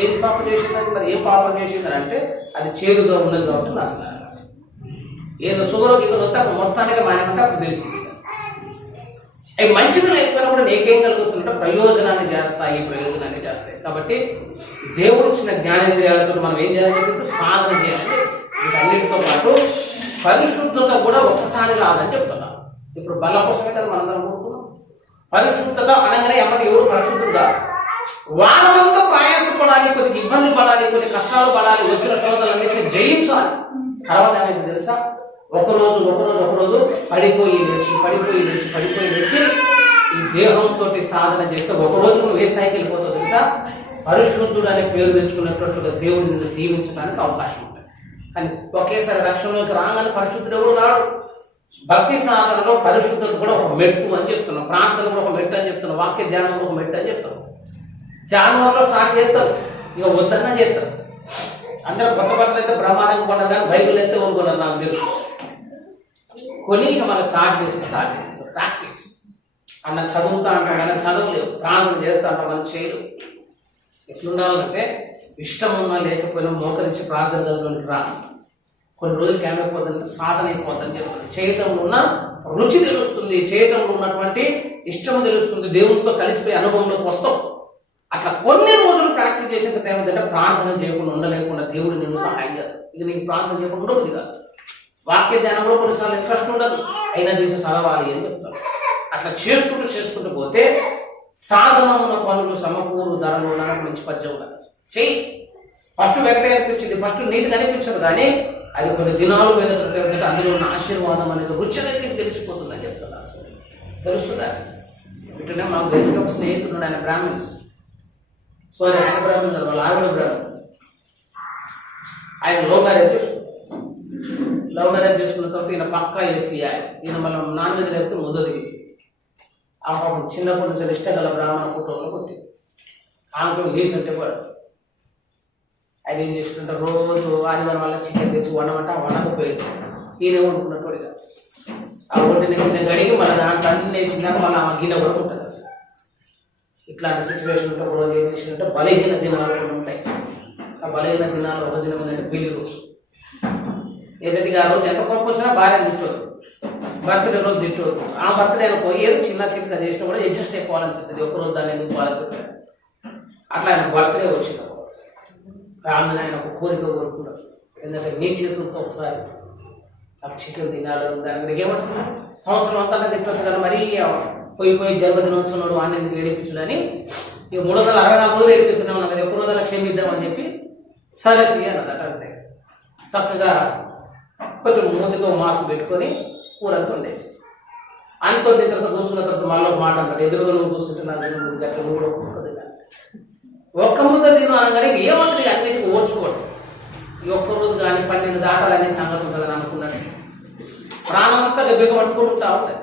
ఏది పాపం చేసిందని, మరి ఏం పాపం చేసిందని అంటే అది చేదుగా ఉన్నది కాబట్టి నచ్చదు. ఏదో షుగర్ గిగర్ వస్తే అప్పుడు మొత్తానికి మానేమంటే అప్పుడు తెలిసింది. అవి మంచిగా లేకపోయినా కూడా నీకేం కలుగుతుందంటే ప్రయోజనాన్ని చేస్తాయి, ప్రయోజనాన్ని చేస్తాయి. కాబట్టి దేవుడు ఇచ్చిన జ్ఞానేంద్రియాలతో మనం ఏం చేయాలని చెప్పి సాధన చేయాలని, వీటన్నిటితో పాటు పరిశుద్ధత కూడా ఒక్కసారి రాదని చెప్తున్నాను. ఇప్పుడు బల కోసమే కదా మనందరం కోరుకున్నాం. పరిశుద్ధత అనగానే ఎమ్మటి ఎవరు పరిశుద్ధుడు కాదు. వారమంతా ప్రయాసపడాలి, కొద్దిగా ఇబ్బంది పడాలి, కొన్ని కష్టాలు పడాలి, వచ్చిన శోధనలన్నింటినీ జయించాలి. తర్వాత ఏమైంది తెలుసా? ఒకరోజు పడిపోయి లేచి ఈ దేహంతో సాధన చేస్తే ఒకరోజు నువ్వు ఏ స్థాయికి వెళ్ళిపోతావు తెలుసా? పరిశుద్ధుడు అనే పేరు తెచ్చుకున్నట్టుగా దేవుడు నిన్ను దీవించడానికి అవకాశం ఉంటుంది. కానీ ఒకేసారి రక్షణలోకి రాగానే పరిశుద్ధుడు ఎవరు రాడు. భక్తి సాధనలో పరిశుద్ధత కూడా ఒక మెట్టు అని చెప్తున్నాం, ప్రార్థన కూడా ఒక మెట్టు అని చెప్తున్నాం, వాక్య ధ్యానం కూడా ఒక మెట్టు అని చెప్తాం. జాన్వర్లో స్టార్ట్ చేస్తారు, ఇక వద్దన్నా చేస్తారు. అందరూ కొత్త బట్టలు అయితే బ్రహ్మాండంగా కొన్నారు, కానీ బైబిల్ అయితే కొనుక్కున్నారు నాకు తెలుసు. కొని ఇక మనం స్టార్ట్ చేస్తాం ప్రాక్టీస్. అన్న చదువుతా అంటాం, మనం చదవలేవు. ప్రార్థన చేస్తా అంటాం, మనం చేయలేవు. ఎట్లుండాలంటే ఇష్టం ఉన్నా లేకపోయినా మోకరించి ప్రార్థన గదిలోనికి రా. కొన్ని రోజులకి ఏమైపోతుందంటే సాధన అయిపోతుందని చెప్తాను. చేయటంలో ఉన్న రుచి తెలుస్తుంది, చేయటంలో ఉన్నటువంటి ఇష్టము తెలుస్తుంది, దేవునితో కలిసిపోయి అనుభవంలోకి వస్తాం. అట్లా కొన్ని రోజులు ప్రాక్టీస్ చేసిన తర్వాత ఏమిటంటే ప్రార్థన చేయకుండా ఉండలేకుండా దేవుడు నిన్ను సహాయం చేస్తాడు. ఇక నీకు ప్రార్థన చేయకుండా ఉండదు కాదు. వాక్య ధ్యానంలో కొన్నిసార్లు ఇంట్రెస్ట్ ఉండదు, అయినా తీసి చదవాలి అని చెప్తారు. అట్లా చేసుకుంటూ పోతే సాధన ఉన్న పనులు సమకూరు ధరలు నాకు మంచి పద్యం ఉన్నది. చెయ్యి. ఫస్ట్ వెంకటే అనిపించింది, ఫస్ట్ నీటికి అనిపించదు, కానీ అది కొన్ని దినాలు మీద అందులో ఉన్న ఆశీర్వాదం అనేది రుచి అనేది నీకు తెలిసిపోతుందని చెప్తున్నారు. తెలుస్తుందా? ఇటునే మాకు తెలిసిన ఒక స్నేహితుడు, ఆయన బ్రాహ్మిన్స్. ఆయన బ్రాహ్మణ్ గారు, వాళ్ళ ఆవిడ బ్రాహ్మణ్. ఆయన లవ్ మ్యారేజ్ చేసుకున్న తర్వాత ఈయన పక్కా ఎస్సీఐ. ఈయన మనం నాన్ వెజ్ లేకపోతే ముద్ద దిగి ఆ పాపం చిన్నప్పటి నుంచి ఇష్టం గల బ్రాహ్మణ కుటుంబంలో కొట్టి ఆమెకు నీసు అంటే పడదు. ఆయన ఏం చేసుకుంటే రోజు ఆదివారం వల్ల చికెన్ తెచ్చి వండకపోయేది. ఈయన వండుకున్నట్టు కాదు. ఆ వండిన గిన్నె గడిగి మన దాంట్లో అన్ని వేసిందాక మళ్ళీ ఆమె గిన్నె కూడా ఉంటుంది. అసలు ఇట్లాంటి సిచ్యువేషన్ ఉంటే రోజు ఏం చేసిందంటే బలహీన దినాలు కూడా ఉంటాయి. ఆ బలహీన దినాలు ఒక దినం ఏంటంటే పెళ్లి రోజు. ఏదంటే ఆ రోజు ఎంత కోపం వచ్చినా భార్య తిట్టోదు, బర్త్డే రోజు తిట్టోదు. ఆ బర్త్డే పోయేది చిన్న చిన్నగా చేసినా కూడా అడ్జస్ట్ అయిపోవాలనిపిస్తుంది. ఒకరోజు దాన్ని ఎందుకు బాధపెట్టాడు. అట్లా ఆయన బర్త్డే వచ్చింది. రాగానే ఆయన ఒక కోరిక కోరుకున్నాడు, ఎందుకంటే నీ చేతులతో ఒకసారి నాకు చికెన్ తినాలని. దానికి ఏమంటుంది, సంవత్సరం అంతా తిట్టవచ్చు కదా, మరీ పోయి జన్మదినోత్సవం వాడిని ఎందుకు ఏడిపించుడని ఇక 364 రోజులు ఏడిపిస్తున్నాం ఉన్నాం కదా, ఒక్క రోజుల క్షమిద్దామని చెప్పి సరే అన్నదట. అంతే చక్కగా కొంచెం మూతితో మాస్క్ పెట్టుకొని కూరంతా ఉండేసి అంత వండిన తర్వాత కూర్చున్న తర్వాత మళ్ళీ ఒక మాట అంటాడు, ఎదురుగా నువ్వు కూర్చుంటే నాకు తినబుద్ధి అట్లా నువ్వు కూడా ఒక్క తినాలి. ఒక్క ముద్ద తిను అనగానే ఏమంటుంది అన్నిటికీ ఓర్చుకోవడం. ఈ ఒక్కరోజు కానీ 12 దాటాలనే సంగతి ఉంటుందని అనుకున్నట్టు ప్రాణమంతా గబ్బిగా పట్టుకుంటా ఉంటుంది.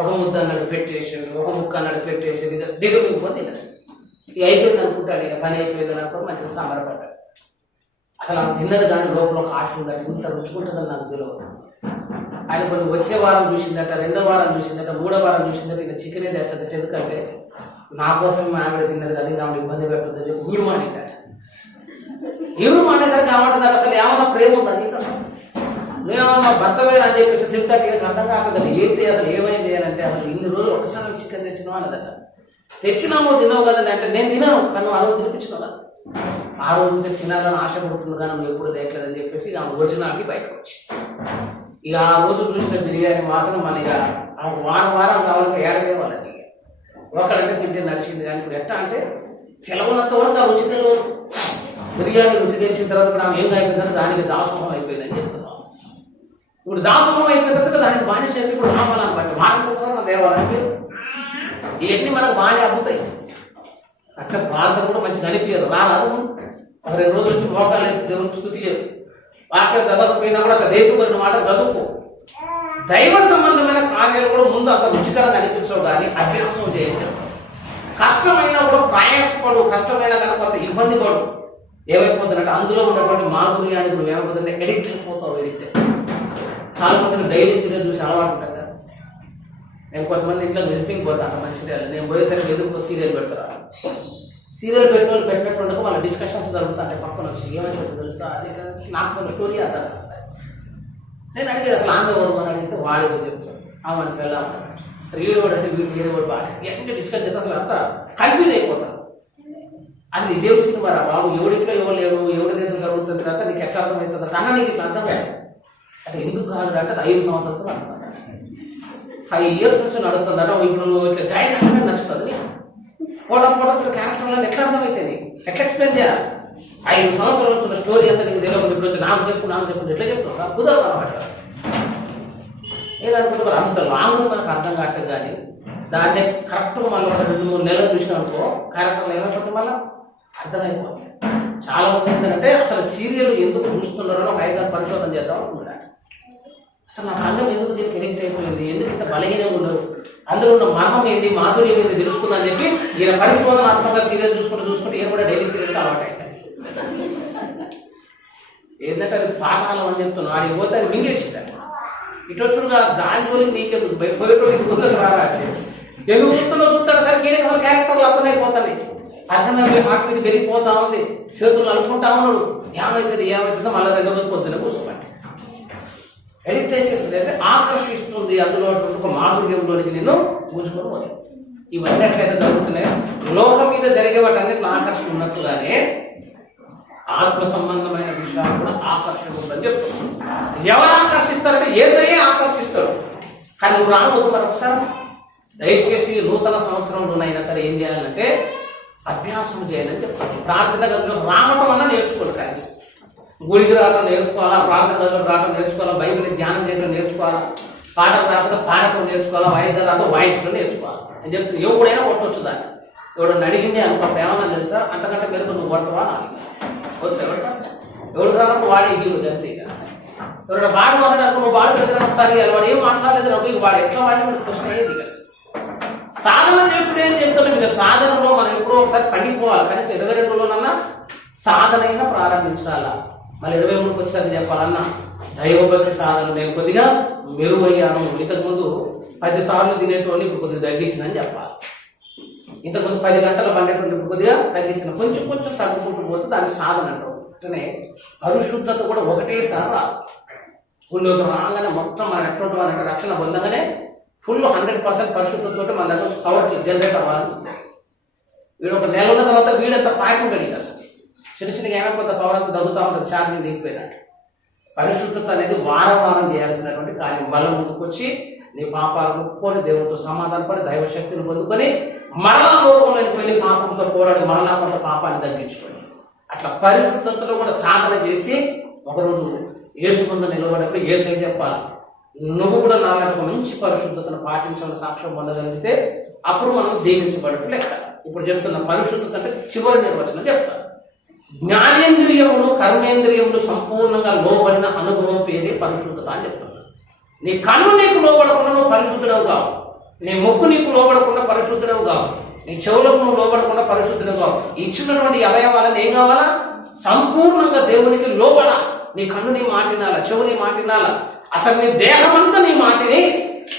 ఒక ముద్ద అన్నాడు పెట్టేసాడు, ఒక ముక్క అన్నాడు పెట్టేసేది, దిగమిగిపోతే తినదు. ఇక అయిపోయింది అనుకుంటాడు, ఇక పని అయిపోయింది అనుకో మంచిగా సంబరపడ్డాడు. అసలు ఆమె తిన్నది కానీ లోపల ఒక ఆశ ఉందట, ఇంత రుచుకుంటుందని నాకు తెలియదు. ఆయన కొన్ని వచ్చే వారం చూసిందట, రెండో వారం చూసిందట, మూడో వారం చూసిందట. ఇక చికెన్ ఏది ఎట్లా ఎందుకంటే నా కోసం మా ఆవిడ తిన్నది కదా, ఇంకా ఆవిడ ఇబ్బంది పెట్టద్దని చెప్పి వీడు మానేటట. ఈవిడు మానేసరికి ఏమంటుందట, అసలు ఏమన్నా ప్రేమ ఉందా నీకు? అసలు నువ్వేమన్నా భర్తవే అని చెప్పేసి తిరుగుతాడు. ఈయనకు అర్థం కాకూడదు ఏంటి అసలు ఏమైంది అని అంటే, అసలు ఇన్ని రోజులు ఒక్కసారి చికెన్ తెచ్చినావు అన్నదట. తెచ్చినామో తిన్నావు కదండి అంటే, నేను తిన్నాను కానీ ఆ రోజు తినిపించినావు కదా, ఆ రోజు నుంచి తినాలని ఆశ పడుతుంది కానీ నువ్వు ఎప్పుడు తేయట్లేదని చెప్పేసి ఇక ఆమె ఒరిజినాలిటీ బయటకు వచ్చి ఇక ఆ రోజు చూసిన బిర్యానీ వాసన మన ఇక వారం కావాలంటే ఏడదేవాలండి. ఒకడంటే తింటే నడిచింది కానీ ఇప్పుడు ఎట్లా అంటే తెలవనంత వరకు ఆ రుచి తెలియదు. బిర్యానీ రుచి తెలిసిన తర్వాత ఇప్పుడు ఆమె ఏం అయిపోయిందంటే దానికి దాసోహం అయిపోయిందని చెప్తున్నాం. ఇప్పుడు దాసోహం అయిపోయిన తర్వాత దానికి బానిస చెప్పి ఇప్పుడు రావాలని బట్టి మాట్లాడుకోవాలి మన దేవాలని పేరు. ఇవన్నీ మనకు బాగానే అబ్బుతాయి. అట్లా ప్రార్థన కూడా మంచిగా అనిపించదు. రాదు ఒక 2 రోజుల నుంచి మోకాలు వేసి దేవుని స్తుతి చేయదు. వాక్యం చదవకపోయినా కూడా అట్లా దేశపడిన మాట చదువుకో. దైవ సంబంధమైన కార్యాలు కూడా ముందు అంత రుచికరంగా అనిపించవు కానీ అభ్యాసం చేయలేదు. కష్టమైనా కూడా ప్రయాసపడు, కష్టమైనా కానీ కొంత ఇబ్బంది పడు. ఏమైపోతుందంటే అందులో ఉన్నటువంటి మాధుర్యానికి నువ్వు ఏమైపోతుందంటే ఎడిక్ట్ అయిపోతావు. ఎడిక్ట్ చాలా మందికి డైలీ సీరియల్ చూసి అలవాటు ఉంటుంది కదా. నేను కొంతమంది ఇంట్లో విజిటింగ్ పోతాను మంచిర్యాల. నేను పోయేసరికి ఎదుర్కో సీరియల్ పెడతారా, సీరియల్ పెట్టిన వాళ్ళు పెట్టినట్టు వాళ్ళ డిస్కషన్స్ జరుగుతుంటే పక్కన వచ్చి ఏమైతే తెలుసా అదే నాకు కొన్ని స్టోరీ అర్థం కాదు. నేను అడిగేది అసలు ఆమె ఎవరు అని అడిగితే వాడేదో చెప్తాను. ఆమెను వెళ్ళాము వీడు వాడు అంటే వీడు వేరే వాడు బాగా ఎంత డిస్కస్ చేస్తే అసలు అంతా కన్ఫ్యూజ్ అయిపోతాను. అసలు ఇదేం సినిమా రా బాబు, ఎవడింట్లో ఎవరు లేవు, ఎవరిదేదో జరుగుతుంది తర్వాత నీకు ఎట్లా అర్థమవుతుంది అంటే అన్న నీకు ఇట్లా అర్థం కాదు అంటే ఎందుకు కాదు అంటే 5 సంవత్సరాలు అర్థం 5 years నుంచి నడుస్తుందట. ఇప్పుడు నువ్వు ఇట్లా జాయిన్ అర్థమే నచ్చుతుంది. పోవడం క్యారెక్టర్లను ఎట్లా అర్థమైతే నీకు ఎట్లా ఎక్స్ప్లెయిన్ చేయాలి? 5 సంవత్సరాల నుంచి స్టోరీ అంతా నీకు తెలియదు. ఇప్పుడు నాకు చెప్పు ఎట్లా చెప్తావు కుదరదు అన్నమాట. ఏదనుకుంటే మరి అంత లాంగ్ మనకు అర్థం కావట్లేదు కానీ దాన్ని కరెక్ట్గా మళ్ళీ ఒక 2-3 నెలలు చూసినామనుకో క్యారెక్టర్లు ఏమైపోతుంది మళ్ళీ అర్థమైపోతుంది. చాలా మంది ఏంటంటే అసలు సీరియల్ ఎందుకు చూస్తున్నారో ఒక 5 పరిశోధన చేద్దాం అనుకున్నాడు. అసలు నా సంఘం ఎందుకు దీనికి ఎడిక్ట్ అయిపోయింది, ఎందుకు ఇంత బలహీనంగా ఉన్నారు, అందులో ఉన్న మర్మం ఏంటి, మాధుర్యం ఏంటి తెలుసుకుందని చెప్పి ఈయన పరిశోధనాత్మకంగా సీరియల్ చూసుకుంటూ ఈయన కూడా డైలీ సీరియల్కి అలవాటు అయ్యాడు. ఏంటంటే అది పాతాళం అని చెప్తున్నాను. ఆడికి పోతే అది మింగేసిందట. ఇటు వచ్చుడుగా దాని గురించి నీకెందుకు పోయేటోడికి గుర్తుకు రారాటే ఎందుకు చూస్తాడు సరికి ఈయనకి అసలు క్యారెక్టర్లు అర్థమైపోతాయి. అర్థమైపోయి హార్ట్ బీట్ పెరిగిపోతా ఉంది, చేతులు అనుకుంటా ఉన్నాడు. ఏమవుతుందో మళ్ళీ 2 రోజులు పొద్దున్న కూర్చోబట్టి ఎడిక్ట్ చేసేస్తుంది. అంటే ఆకర్షిస్తుంది, అందులో ఒక మాధుర్యంలోనికి నిన్ను పూచుకొని పోతుంది. ఇవన్నీ ఎట్లయితే జరుగుతున్నాయి లోకం మీద జరిగే వాటి అన్నిట్లో ఆకర్షణ ఉన్నట్టుగానే ఆత్మ సంబంధమైన విషయాలు కూడా ఆకర్షణ ఉందని చెప్తున్నాను. ఎవరు ఆకర్షిస్తారంటే యేసయ్యే ఆకర్షిస్తాడు. కానీ నువ్వు రావద్దు మరొకసారి దయచేసి నూతన సంవత్సరంలోనైనా సరే ఏం చేయాలంటే అభ్యాసం చేయాలని చెప్తాను. ప్రార్థన గదిలో రావటం అన్నా నేర్చుకోవాలి. కలిసి గుడికి రావడం నేర్చుకోవాలా, ప్రార్థన గదిలో రావడం నేర్చుకోవాలా, బైబిల్ ధ్యానం చేయడం నేర్చుకోవాలా, పాటలు రాకపోతే పాడటం నేర్చుకోవాలా, వాయిద్యం రాకపోతే వాయించడం నేర్చుకోవాలి అని చెప్తుంది. ఎవడైనా కొట్టవచ్చు దాన్ని. ఎవడన్నా అడిగింది అనుకుంటే ఏమన్నా తెలుసా అంతకంటే మెరుగు నువ్వు కొట్టవా వచ్చా ఎవడు రానప్పుడు వాడే హీరో అంతే. ఎవరైనా వాడు మాట్లాడారు నువ్వు వాడు పెద్దగా ఒకసారి వాడు ఏం మాట్లాడలేదు వాడు ఎట్లా వాడి క్వశ్చన్ అయ్యేది. సాధన చేసుడు ఏం చెప్తున్నాం. ఇక సాధనలో మనం ఎప్పుడో ఒకసారి పండిపోవాలి. కనీసం 22 రోజులన్నా సాధనైనా ప్రారంభించాలా. మళ్ళీ 23కి వచ్చేసరికి చెప్పాలన్నా దైవభక్తి సాధన నేను కొద్దిగా మెరుగయ్యాను. ఇంతకుముందు 10 సార్లు తినేటోని ఇప్పుడు కొద్దిగా తగ్గించిందని చెప్పాలి. ఇంతకుముందు 10 గంటలు పండేటువంటి కొద్దిగా తగ్గించిన కొంచెం తగ్గుకుంటూ పోతే దాన్ని సాధన అంటారు. అంటే పరిశుద్ధత కూడా ఒకటేసారి రాదు. ఊళ్ళోకి రాగానే మొత్తం మన ఎటువంటి వాళ్ళంటే రక్షణ పొందగానే ఫుల్ 100% పరిశుద్ధతతో మన దగ్గర పవర్ జనరేట్ అవ్వాలని. వీడు ఒక నెల ఉన్న తర్వాత వీడంతా పాయకుంటాడు. ఇక అసలు చిన్నగా ఏమైపోతే పవర్ అంతా తగ్గుతూ ఉంటుంది, శాంతిని దిగిపోయినట్టు. పరిశుద్ధత అనేది వారం చేయాల్సినటువంటి కార్యం. బలం ముందుకొచ్చి నీ పాపాలు ఒప్పుకొని దేవుడితో సమాధానపడి దైవశక్తిని పొందుకొని మరలా లోకంలోకి వెళ్ళి పాపంతో పోరాడి మరలా కొంత పాపాన్ని తగ్గించుకోండి. అట్లా పరిశుద్ధతలో కూడా సాధన చేసి ఒకరోజు యేసు ముందు నిలబడప్పుడు యేసయ్య చెప్పాలి నువ్వు కూడా నా యొక్క మంచి పరిశుద్ధతను పాటించాలని సాక్ష్యం పొందగలిగితే అప్పుడు మనం దీవించబడటం లెక్క. ఇప్పుడు చెప్తున్న పరిశుద్ధత అంటే చివరి నిర్వచనం చెప్తాను. జ్ఞానేంద్రియములు కర్మేంద్రియములు సంపూర్ణంగా లోబడిన అనుభవం పేరే పరిశుద్ధత అని చెప్తున్నాను. నీ కన్ను నీకు లోబడకుండా నువ్వు పరిశుద్ధుడవు కావు, నీ ముక్కు నీకు లోబడకుండా పరిశుద్ధుడవు కావు, నీ చెవులకు నువ్వు లోబడకుండా పరిశుద్ధుడవు కావు. ఇచ్చినటువంటి అవయవాలను ఏం కావాలా? సంపూర్ణంగా దేవునికి లోబడ. నీ కన్ను నీ మాటినాల, చెవు నీ మాటినాల, అసలు నీ దేహమంతా నీ మాటిని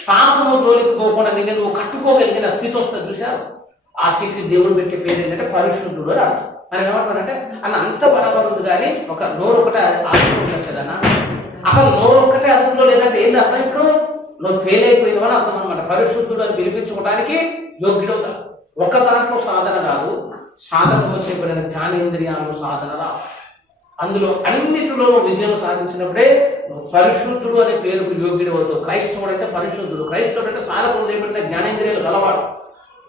పాపము జోలికి పోకుండా నిన్ను నువ్వు కట్టుకోగలిగిన స్థితి వస్తుంది. చూసారు? ఆ స్థితి దేవుడు పెట్టే పేరు ఏంటంటే పరిశుద్ధుడు అని అర్థం. మనం ఏమంటారంటే అన్న అంత బరాబర్ ఉంది, కానీ ఒక నోరు ఒకటే అదుపులో కదన్నా. అసలు నోరు ఒక్కటే అదుపులో లేదంటే ఏంది అర్థం? ఇప్పుడు నువ్వు ఫెయిల్ అయిపోయినావు అని అర్థం అనమాట. పరిశుద్ధుడు అని పిలిపించుకోవడానికి యోగ్యుడు ఒక దాంట్లో సాధన కాదు, సాధనము చేయబడిన జ్ఞానేంద్రియాలు సాధన రావు. అందులో అన్నిటిలో విజయం సాధించినప్పుడే నువ్వు పరిశుద్ధుడు అనే పేరుకు యోగ్యుడు అవుతావు. క్రైస్తవుడు అంటే పరిశుద్ధుడు, క్రైస్తవుడు అంటే సాధకుడు చేయబడిన జ్ఞానేంద్రియాలు గలవాడు.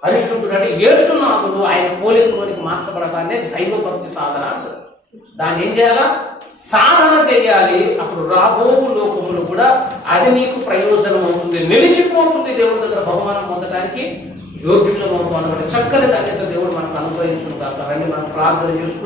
పరిశుద్ధుడు అంటే యేసునాథుడు ఆయన పోలికలోనికి మార్చబడటాన్ని దైవభక్తి సాధన అంటారు. దాన్ని ఏం చేయాలా? సాధన చేయాలి. అప్పుడు రాబో లోకములు కూడా అది నీకు ప్రయోజనం అవుతుంది, నిలిచిపోతుంది. దేవుడి దగ్గర బహుమానం పొందడానికి యోగ్యులం అవుతాం అన్నమాట. చక్కని ధన్యత దేవుడు మనకు అనుగ్రహించును కాక. రండి మనం ప్రార్థన చేసుకుంటాం.